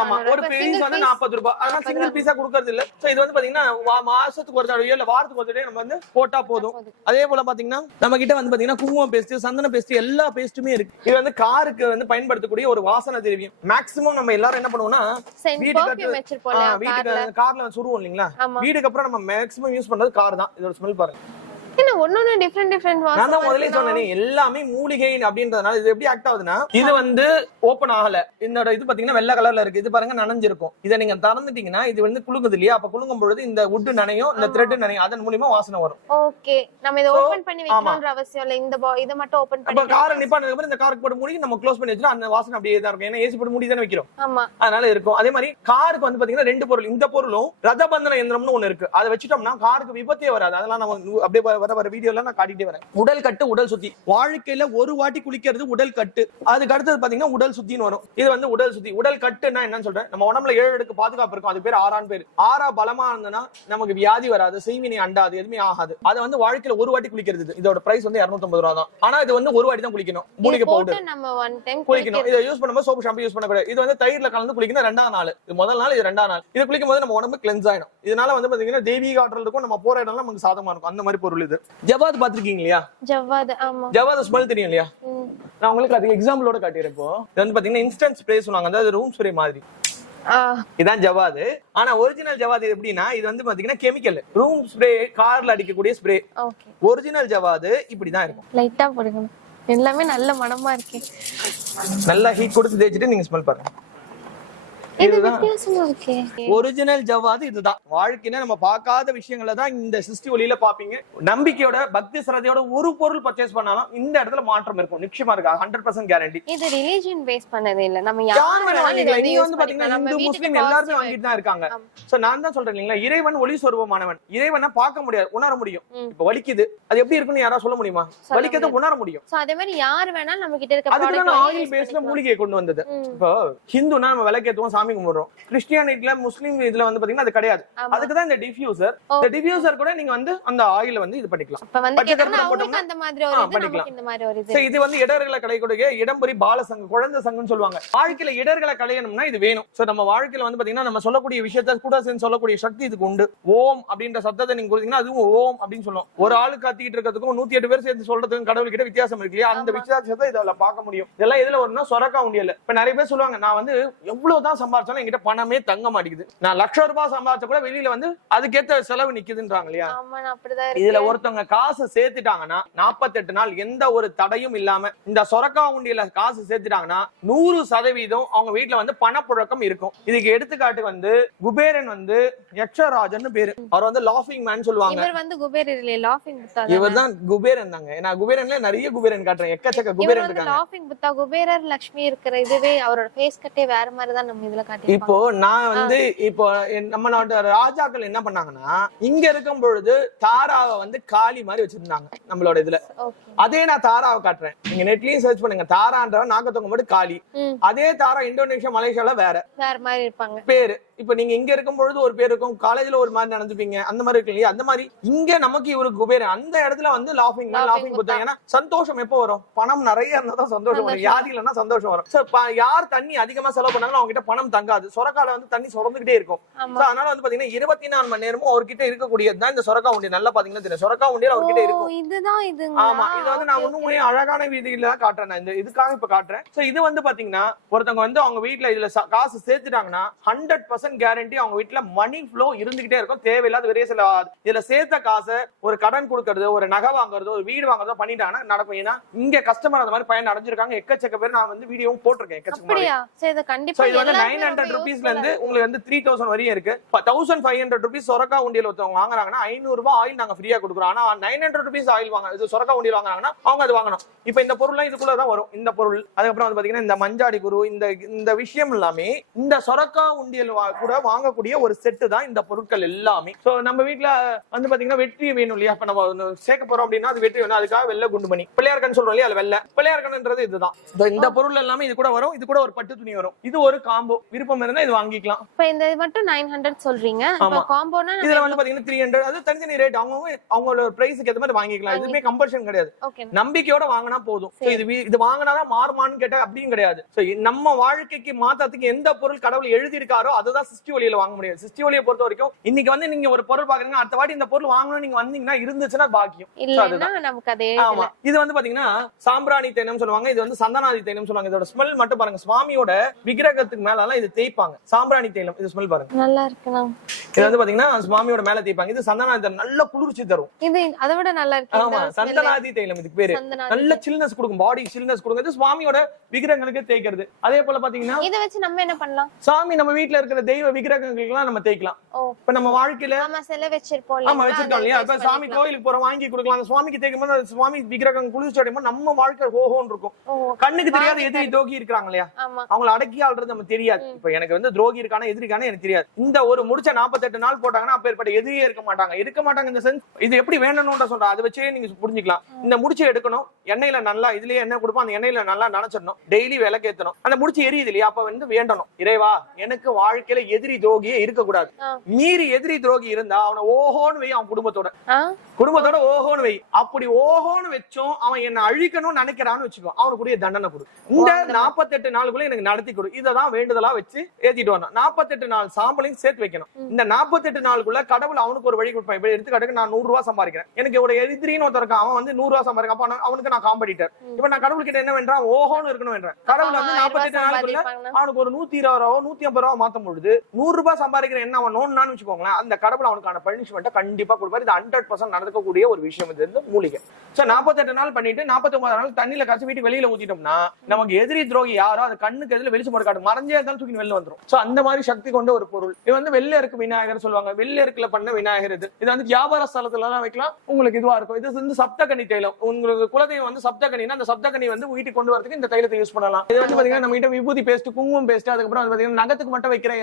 ஆமா, ஒரு பீஸ் வந்து 40 ரூபாய். ஆனா சிங்கிள் பீஸா கொடுக்கறது இல்ல. சோ இது வந்து பாத்தீங்கன்னா மாசத்துக்கு ஒரு தடவையோ இல்ல வாரத்துக்கு ஒரு தடவை நம்ம வந்து போட்டா போதும். அதே போல பாத்தீங்கன்னா நம்ம கிட்ட வந்து பாத்தீங்கன்னா குங்குமம் பேஸ்ட், சந்தன பேஸ்ட், எல்லா பேஸ்ட்டுமே இருக்கு. இது வந்து காருக்கு வந்து பயன்படுத்தக்கூடிய ஒரு வாசனை திரவியம். மேக்ஸிமம் நம்ம எல்லாரும் என்ன பண்ணுவோம்னா வீட்டுக்கு கார்ல சுருவோம் இல்லீங்களா, வீட்டுக்கு அப்புறம் நம்ம மேக்ஸிமம் யூஸ் பண்றது கார் தான். இதோட ஸ்மெல் பாருங்க. என்ன ஒண்ணொண்ணு டிஃபரெண்ட் நான் தான் முதல்ல சொன்னேனே எல்லாமே மூலிகை அப்படின்றதுனால இது எப்படி ஆக்ட் ஆகுதுன்னா, இது வந்து ஓபன் ஆகல. என்னோட இது பாத்தீங்கன்னா வெள்ளை கலர்ல இருக்கு. இது பாருங்க நனைஞ்சிருக்கும். இதை நீங்க திறந்துட்டீங்கன்னா இது வந்து குலுங்குது இல்லையா, அப்ப குலுங்கும் பொழுது இந்த வுட் நனையும், இந்த த்ரெட் நனையும், அதன் மூலமா வாசனை வரும். ஓகே, நம்ம இத ஓபன் பண்ணி வைக்கணும்ன்ற அவசியம் இல்ல. இந்த இத மட்டும் ஓபன் பண்ணி அப்ப காரை நிப்பானதுக்கு அப்புறம் இந்த காருக்கு போட்டு மூடி நம்ம க்ளோஸ் பண்ணி வச்சா அந்த வாசனை அப்படியே தான் இருக்கும். ஏன்னா ஏசி போட்டு மூடி தானே வைக்கிறோம். ஆமா, அதனால இருக்கும். அதே மாதிரி காருக்கு வந்து பாத்தீங்கன்னா ரெண்டு பொருள். இந்த பொருளும் ரதபந்தன யந்திரம்னு ஒண்ணு இருக்கு. அதை வச்சுட்டோம்னா காருக்கு விபத்தே வராது. அதெல்லாம் நம்ம அப்படியே வர வீடியோல நான் காட்டிட்டே வரேன். உடல் கட்டு, உடல் சுத்தி. வாழ்க்கையில ஒரு வாட்டி குளிக்கிறது உடல் கட்டு. அதுக்கு அடுத்தது பாத்தீங்கன்னா உடல் சுத்தின்னு வரும். இது வந்து உடல் சுத்தி. உடல் கட்டுன்னா என்னன்னு சொல்றேன், நம்ம உடம்புல 7 அடுக்கு பாதுகாப்பு இருக்கும். அது பேர் ஆறான் பேர். ஆறா பலமா இருந்ததுன்னா நமக்கு வியாதி வராது, செய்வினை அண்டாது, எதுவுமே ஆகாது. அதை வந்து வாழ்க்கையில ஒரு வாட்டி குளிக்கிறது. இதோட பிரைஸ் வந்து 250 ரூபாய் தான். ஆனா இது வந்து ஒரு வாட்டி தான் குளிக்கணும். மூலிகை பவுடர் நம்ம ஒன் டைம் குளிக்கணும். இதை யூஸ் பண்ணும்போது சோப்பு ஷாம்பு யூஸ் பண்ணக்கூடாது. இது வந்து தயிர்ல கலந்து குளிக்கணும் 2ஆவது நாள். இது முதல் நாள், இது 2ஆவது நாள். இது குளிக்கும் போது நம்ம உடம்பு கிளென்ஸ் ஆயிடும். இதனால வந்து பாத்தீங்கன்னா தெய்வீக ஆற்றல் இருக்கும். நம்ம போற இடம்லாம் நமக்கு சாதமா இருக்கும். அந்த மாதிரி பொருள் இது. ஜவாத் பாத்திருக்கீங்க இல்லையா? ஜவாத் ஸ்மெல் தெரியும் இல்லையா? நான் உங்களுக்கு அதுக்கு எக்ஸாம்பிளோட காட்டிறேன். இப்போ இது வந்து பாத்தீங்கன்னா இன்ஸ்டன்ட் ஸ்ப்ரே சொல்லுவாங்க, அதாவது ரூம் ஸ்ப்ரே மாதிரி. இதான் ஜவாத். ஆனா ஒரிஜினல் ஜவாத் எப்படின்னா, இது வந்து பாத்தீங்கன்னா கெமிக்கல். ரூம் ஸ்ப்ரே கார்ல அடிக்கக்கூடிய ஸ்ப்ரே. ஒரிஜினல் ஜவாத் இப்படிதான் இருக்கும். லைட்டா போடுங்க, எல்லாமே நல்ல மணமா இருக்கு. நல்லா ஹீட் கொடுத்து தேய்ச்சிட்டு நீங்க ஸ்மெல் பாருங்க. ஒரிஜினல் ஜவாது இதுதான். வாழ்க்கையில நம்ம பார்க்காத விஷயங்களை தான் இந்த சிருஷ்டி ஒளியில பாப்பீங்க. நம்பிக்கையோட பக்தி சிரத்தையோட ஒரு பொருள் பர்ச்சேஸ் பண்ணாலும் இந்த இடத்துல மாற்றம் இருக்கும். நிச்சயமா இருக்கா, 100% கேரண்டி. இது ரிலிஜியன் பேஸ் பண்ணதே இல்ல. நம்ம நீங்க வந்து பாத்தீங்கன்னா இந்து முஸ்லிம் எல்லாருமே வாங்கிட்டு தான் இருக்காங்க. சோ நான் தான் சொல்றேன் இல்லீங்களா, இறைவன் ஒளி சொரூபமானவன். இறைவனை பார்க்க முடியாது, உணர முடியும். இப்ப வலிக்குது, அது எப்படி இருக்குன்னு யாராவது சொல்ல முடியுமா? வலிக்கிறத உணர முடியும். சோ அதே மாதிரி யார் வேணாலும் நம்ம கிட்ட இருக்க அதுக்கு ஆயில் பேஸ்ல மூலிகையை கொண்டு வந்தது. இப்போ ஹிந்துனா நம்ம விளக்கேத்துவோம், சாமி கும்பிடுறோம். கிறிஸ்டியானிட்டில முஸ்லீம் இதுல வந்து பாத்தீங்கன்னா அது கிடையாது. அதுக்கு தான் இந்த டிஃப்யூசர். இந்த டிஃப்யூசர் கூட நீங்க வந்து அந்த ஆயில வந்து இது பண்ணிக்கலாம். அந்த மாதிரி ஒரு இது நமக்கு இந்த மாதிரி ஒரு இது. இது வந்து இடர்களை களையக்கூடிய இடம்பரி பாலசங்கம், குழந்தை சங்கம்னு சொல்லுவாங்க. வாழ்க்கையில இடர்களை களையணும்னா இது வேணும். சோ நம்ம வாழ்க்கையில வந்து பாத்தீங்கன்னா நம்ம சொல்லக்கூடிய விஷயத்தை கூட சேர்ந்து சொல்லக்கூடிய சக்தி இதுக்கு உண்டு. ஓம் அப்படின்ற சத்தத்தை நீங்க கொடுத்தீங்கன்னா அதுவும் ஓம் அப்படின்னு சொல்லுவோம். ஒரு ஆளு கத்திக்கிட்டு இருக்கிறதுக்கும் 108 பேர் சேர்ந்து சொல்றதுக்கும் கடவுள் கிட்ட வித்தியாசம் இருக்கு இல்லையா? அந்த வித்தியாசத்தை இதுல பார்க்க முடியும். இதெல்லாம் எதுல வரும்னா சொரக்கா உண்டியல்ல. இப்ப நிறைய பேர் சொல்லுவாங்க, நான் வந்து எவ்வளவுதான் சம்பாதிச்சாலும் என்கிட்ட பணமே தங்க மாட்டேங்குது. நான் லட்சம் ரூபாய் சம்பாதிச்ச கூட வெளியில வந்து அதுக்கேத்த செலவு நிக்குதுன்றாங்க இல்லையா? இதுல ஒருத்தவங்க காசு சேர்த்துட்டாங்கன்னா 48 நாள் எந்த ஒரு தடையும் இல்லாம இந்த சொரக்கா உண்டியல காசு சேர்த்துட்டாங்கன்னா 100% அவங்க வீட்டுல வந்து பணப்புழக்கம் இருக்கும். இதுக்கு எடுத்துக்காட்டு வந்து குபேரன் வந்து யக்ஷராஜன் பேரு. அவர் வந்து லாஃபிங் மேன் சொல்லுவாங்க. இவர் வந்து குபேரர் இல்ல, லாஃபிங் புத்தா. இவர் தான் குபேரன் தாங்க. நான் குபேரன்ல நிறைய குபேரன் காட்டுறேன், எக்கச்சக்க குபேரன் இருக்காங்க. லாஃபிங் புத்தா குபேரர் லட்சுமி இருக்கிற இதுவே அவரோட ஃபேஸ் கட்டே வேற மாதிரி தான் நம்ம இதுல காட்டி. இப்போ நான் வந்து இப்போ நம்மளோட ராஜாக்கள் என்ன பண்ணாங்கன்னா, இங்க இருக்கும் பொழுது தாராவை வந்து காளி மாதிரி வச்சிருந்தாங்க நம்மளோட இதுல. அதே நான் தாராவை காட்டுறேன், நீங்க நெட்லயும் சர்ச் பண்ணுங்க. தாரான்ற நாகத்தவங்க மட்டும் காளி. அதே தாரா இந்தோனேஷியா மலேசியால வேற மாதிரி இருப்பாங்க பேரு. இப்ப நீங்க இங்க இருக்கும் பொழுது ஒரு பேர் இருக்கும், காலேஜ்ல ஒரு மாதிரி நடந்துப்பீங்க, அந்த மாதிரி இருக்கு இல்லையா? அந்த மாதிரி இங்க நமக்கு இவரு குபேரன். அந்த இடத்துல வந்து லாஃபிங் புத்தா. ஏன்னா சந்தோஷம் எப்போ வரும்? பணம் நிறைய இருந்தா தான் சந்தோஷம் வரும். வியாதி இல்லைன்னா சந்தோஷம் வரும். யார் தண்ணி அதிகமா செலவு பண்ணாலும் அவங்க கிட்ட பணம் தங்காது. சொரக்கால வந்து தண்ணி சுரந்துகிட்டே இருக்கும். அதனால வந்து பாத்தீங்கன்னா 24 மணி நேரமும் அவர்கிட்ட இருக்கக்கூடியதுதான் இந்த சொரக்கா உண்டியல். நல்லா பாத்தீங்கன்னா தெரியும், சொரக்கா உண்டியல் அவர்கிட்ட இருக்கும். ஆமா, இது வந்து நான் இன்னும் அழகான வீதியில காட்டுறேன். நான் இந்த இதுக்காக இப்ப காட்டுறேன். இது வந்து பாத்தீங்கன்னா ஒருத்தவங்க வந்து அவங்க வீட்டுல இதுல காசு சேர்த்துட்டாங்கன்னா 100% கேரண்டி அவங்க வீட்டுல மணி ஃப்ளோ இருந்துகிட்டே இருக்கும். தேவையில்லாத விரைய செலவாது. இதுல சேர்த்த காசை ஒரு கடன் கொடுக்கறது, ஒரு நகை வாங்குறதோ, ஒரு வீடு வாங்குறதோ பண்ணிட்டாங்கன்னா நடக்கும். ஏன்னா இங்க கஸ்டமர் அந்த மாதிரி பயன் அடைஞ்சிருக்காங்க. எக்கச்சக்க பேர் நான் வந்து வீடியோவும் போட்டிருக்கேன். இது வந்து 900 rupeesல இருந்து உங்களுக்கு வந்து 3000 வரையும் இருக்கு. 1500 rupees சொரக்கா உண்டியல் ஒருத்தவங்க வாங்குறாங்கன்னா 500 ரூபாய் ஆயில் நாங்க ஃப்ரீயா கொடுக்குறோம். ஆனா 900 rupees ஆயில் வாங்க, இது சொரக்கா உண்டியல் வாங்குறாங்கன்னா அவங்க அது வாங்கணும். இப்ப இந்த பொருள்லாம் இதுக்குள்ளதான் வரும். இந்த பொருள், அதுக்கப்புறம் வந்து பாத்தீங்கன்னா இந்த மஞ்சாடி குரு, இந்த விஷயம் எல்லாமே இந்த சொரக்கா உண்டியல் கூட வாங்கக்கூடிய ஒரு செட்டு தான் இந்த பொருட்கள் எல்லாமே. சோ நம்ம வீட்டுல வந்து பாத்தீங்கன்னா வெற்றி வேணும் இல்லையா, இப்ப நம்ம சேர்க்க போறோம் அப்படின்னா அது வெற்றி வேணும், அதுக்காக வெள்ளை குண்டுமணி பிள்ளையார் கண் சொல்றோம் இல்லையா, அது வெள்ளை பிள்ளையார் கண்ணுன்றது இதுதான். இந்த பொருள் எல்லாமே இது கூட வரும், இது கூட ஒரு பட்டு துணி வரும், இது ஒரு காம்போ. விருப்பம் இருந்தா இது வாங்கிக்கலாம். இப்ப இந்த இது மட்டும் 900 சொல்றீங்க, இப்ப காம்போனா இதுல வந்து பாத்தீங்கன்னா 300, அது தனித்தனி ரேட், அவங்களோட பிரைஸ்க்கு ஏத்த மாதிரி வாங்கிக்கலாம். இதுமே கம்பல்ஷன் கிடையாது, நம்பிக்கையோட வாங்கினா போதும். இது வாங்கினாதான் மாறுமான்னு கேட்டா அப்படியும் கிடையாது. நம்ம வாழ்க்கைக்கு மாத்தத்துக்கு எந்த பொருள் கடவுள் எழுதி இருக்காரோ அதுதான் சிருஷ்டி ஒளியில வாங்க முடியாது. சிருஷ்டி ஒளியை பொறுத்த வரைக்கும் இன்னைக்கு வந்து நீங்க ஒரு பொருள் பாக்குறீங்க, அடுத்த வாட்டி இந்த பொருள் வாங்கணும் நீங்க வந்தீங்கன்னா இருந்துச்சுன்னா பாக்கியம். ஆமா, இது வந்து பாத்தீங்கன்னா சாம்பிராணி தைலம் சொல்லுவாங்க, இது வந்து சந்தனாதி தைலம் சொல்லுவாங்க. இதோட ஸ்மெல் மட்டும் பாருங்க, சுவாமியோட விக்கிரகத்துக்கு மேல எல்லாம் இது தேய்ப்பாங்க. சாம்பிராணி தைலம், இது ஸ்மெல் பாருங்க, நல்லா இருக்கு. இது வந்து பாத்தீங்கன்னா சுவாமியோட மேல தேய்ப்பாங்க. இது சந்தனாதி தைலம், நல்ல குளிர்ச்சி தரும். இது அதை விட நல்லா இருக்கு. ஆமா, சந்தனாதி தைலம் இதுக்கு பேரு. நல்ல சில்னஸ் கொடுக்கும், பாடி சில்னஸ் கொடுக்கும். இது சுவாமியோட விக்கிரகங்களுக்கு தேய்க்கிறது. அதே போல பாத்தீங்கன்னா இத வச்சு நம்ம என்ன பண்ணலாம், சாமி நம்ம வீட்ல இருக்கிற தெய்வ விக்கிரகங்களுக்கு எல்லாம் நம்ம தேய்க்கலாம். இப்ப நம்ம வாழ்க்கையில நம்ம செல வச்சிருப்போம், ஆமா வச்சிருக்கோம் இல்லையா, இப்ப சாமி கோயிலுக்கு போற வாங்கி கொடுக்கலாம். அந்த சுவாமிக்கு தேய்க்கும்போது அந்த சுவாமி விக்கிரகம் குளிர்ச்சி அடையும்போது நம்ம வாழ்க்கை ஓஹோன்னு இருக்கும். கண்ணுக்கு தெரியாத எதிரி துரோகி இருக்காங்க இல்லையா, அவங்களை அடக்கி ஆள்றது நம்ம தெரியாது. இப்ப எனக்கு வந்து துரோகி இருக்கான எதிரிக்கான எனக்கு தெரியாது. இந்த ஒரு முடிச்ச 48 நாள் போட்டாங்கன்னா அப்பேற்பட்ட எதிரியே இருக்க மாட்டாங்க. இந்த சென்ஸ் இது எப்படி வேணும்னு சொல்றேன், அதை வச்சே நீங்க புரிஞ்சுக்கலாம். இந்த முடிச்சு எடுக்கணும், எண்ணெயில நல்லா இதுலயே எண்ணெய் கொடுப்போம், அந்த எண்ணெயில நல்லா நினைச்சிடணும், டெய்லி விளக்கேத்தணும். அந்த முடிச்சு எரியுது இல்லையா, அப்ப வந்து வேண்டணும், இறைவா எனக்கு வாழ்க்கையில எதிரி துரோகியே இருக்கக்கூடாது. மீறி எதிரி துரோகி இருந்தா அவனை ஓஹோன்னு வை, அவன் குடும்பத்தோட ஓஹோன்னு வை. அப்படி ஓஹோன்னு வச்சோம் அவன் என்ன அழிக்கணும்னு நினைக்கிறான்னு வச்சுக்கோ, அவனுக்குரிய தண்டனை கொடு. இந்த 48 நாளுக்குள்ள எனக்கு நடத்தி கொடு. இததான் வேண்டுதலா வச்சு ஏத்திட்டு வரணும். 48 நாள் சாம்பலையும் சேர்த்து வைக்கணும். இந்த 48 நாளுக்குள்ள கடவுள் அவனுக்கு ஒரு வழி கொடுப்பான். இப்ப எடுத்துக்காட்டுக்கு நான் 100 ரூபாய் சம்பாதிக்கிறேன், எனக்கு ஒரு எதிரின்னு ஒருத்தர் இருக்கான், அவன் வந்து 100 ரூபாய் சம்பாதிக்க, அப்ப அவனுக்கு நான் காம்படிட்டர். இப்ப நான் கடவுள் கிட்ட என்ன வேண்டாம், ஓஹோன்னு இருக்கணும் என்றேன். கடவுள் வந்து 48 நாளுக்குள்ள அவனுக்கு ஒரு 120 ரூபாவோ 150 ரூபாய் மாத்தும் பொழுது 100 ரூபாய் சம்பாதிக்கிற என்ன அவன் நோன்னு வச்சுக்கோங்களேன், அந்த கடவுள் அவனுக்கான பனிஷ்மெண்ட்டை கண்டிப்பா கொடுப்பாரு. இது 100% நடக்கக்கூடிய ஒரு விஷயம். இது வந்து மூலிகை. 48 நாள் பண்ணிட்டு 49 நாள் தண்ணியில காய்ச்சி வீட்டு வெளியில ஊத்திட்டோம்னா நமக்கு எதிரி துரோகி யாரோ அது கண்ணுக்கு எதிரில வெளிச்சு போட காட்டும், மறைஞ்சே இருந்தாலும் தூக்கி வெளில வந்துரும். சோ அந்த மாதிரி சக்தி கொண்ட ஒரு பொருள். இது வந்து வெள்ளருக்கு விநாயகர் சொல்லுவாங்க, வெள்ளருக்குல பண்ண விநாயகர். இது வந்து வியாபார ஸ்தலத்துல எல்லாம் வைக்கலாம், உங்களுக்கு இதுவா இருக்கும். இது வந்து சப்தகனி தைலம். உங்களுக்கு குலதெய்வம் வந்து சப்தகனினா அந்த சப்தகனி வந்து வீட்டுக்கு கொண்டு வரதுக்கு இந்த தைலத்தை யூஸ் பண்ணலாம். இது வந்து பாத்தீங்கன்னா நம்ம கிட்ட விபூதி பேஸ்ட், குங்குமம் பேஸ்ட், அதுக்கப்புறம் வந்து பாத்தீங்கன்னா நகத்துக்கு மட்டும் வைக்கிற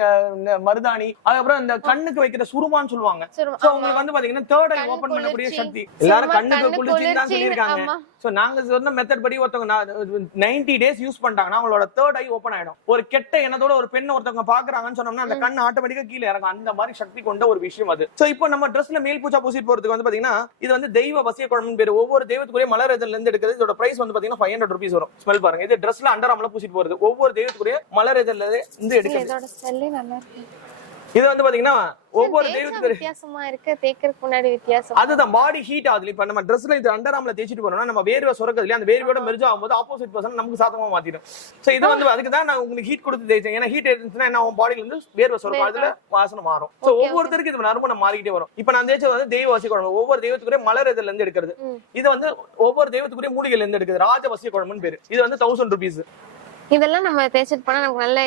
மருதாணி, அதுக்கப்புறம் இந்த கண்ணுக்கு வைக்கிற சுருமான்னு சொல்லுவாங்க. சோ உங்களுக்கு வந்து பாத்தீங்கன்னா தேர்ட் ஐ ஓபன் பண்ணக்கூடிய சக்தி. எல்லாரும் கண்ணுக்கு குளிர்ச்சின்னு தான் சொல்லியிருக்காங்க. சோ நாங்க சொன்ன மெத்தட் படி ஒருத்தவங்க 90 டேஸ் யூஸ் பண்ணிட்டாங்கன்னா அவங்களோட தேர்ட் ஐ ஓபன் ஆயிடும். ஒரு கெட்ட எண்ணத்தோட ஒரு பெண்ணை ஒருத்தவங்க பாக்குறாங்கன்னு சொன்னோம்னா அந்த கண்ணு ஆட்டோமேட்டிக்கா கீழே இறங்கும். அந்த மாதிரி சக்தி கொண்ட ஒரு விஷயம் அது. சோ இப்போ நம்ம ட்ரெஸ்ல மேல் பூச்சா பூசிட்டு போறதுக்கு வந்து பாத்தீங்கன்னா இது வந்து தெய்வ வசிய குழம்பு பேரு. ஒவ்வொரு தெய்வத்துக்குரிய மலர் இதழ்ல இருந்து எடுக்கிறது. இதோட பிரைஸ் வந்து பாத்தீங்கன்னா 500 rupees வரும். ஸ்மெல் பாருங்க, இது ட்ரெஸ்ல அண்டர் ஆர்ம்ல பூசிட்டு போறது. ஒவ்வொரு தெய்வத்துக்குரிய மலர் இதழ்ல இருந்து எடுக்கிறது. இதோட ஸ்மெல்லே நல்லா இருக்கு. இது வந்து பாத்தீங்கன்னா ஒவ்வொரு தெய்வத்துக்கு வித்தியாசமா இருக்கு, தேய்க்கிறதுக்கு முன்னாடி வித்தியாசம். அதுதான் பாடி ஹீட் ஆகுது. இப்ப நம்ம ட்ரெஸ்ல இது அண்டர் ஆர்ம்ல தேய்ச்சிட்டு போறோம்னா நம்ம வேர்வை சுரக்குது இல்லையா, அந்த வேர்வையோட மெர்ஜ் ஆகும்போது ஆப்போசிட் பர்சன் நமக்கு சாதகமா மாத்திடும். சோ இது வந்து அதுக்கு தான் நான் உங்களுக்கு ஹீட் கொடுத்து தேய்ச்சேன். ஏன்னா ஹீட் இருந்துச்சுன்னா என்ன ஆகும், பாடியில இருந்து வேர்வை சுரக்கும், அதுல வாசனை மாறும். சோ ஒவ்வொருத்தருக்கு இது நறுமணம் மாறிக்கிட்டே வரும். இப்ப நான் தேய்ச்சது வந்து தெய்வ வசிய குழம்பு. ஒவ்வொரு தெய்வத்துக்குரிய மலர் இதழ்ல இருந்து எடுக்கிறது. இது வந்து ஒவ்வொரு தெய்வத்துக்குரிய மூலிகையில இருந்து எடுக்கிறது. ராஜ வசிய குழம்புன்னு பேரு. இது வந்து 1000 rupees. இதெல்லாம் நம்ம தேய்ச்சிட்டு போனா நமக்கு நல்ல.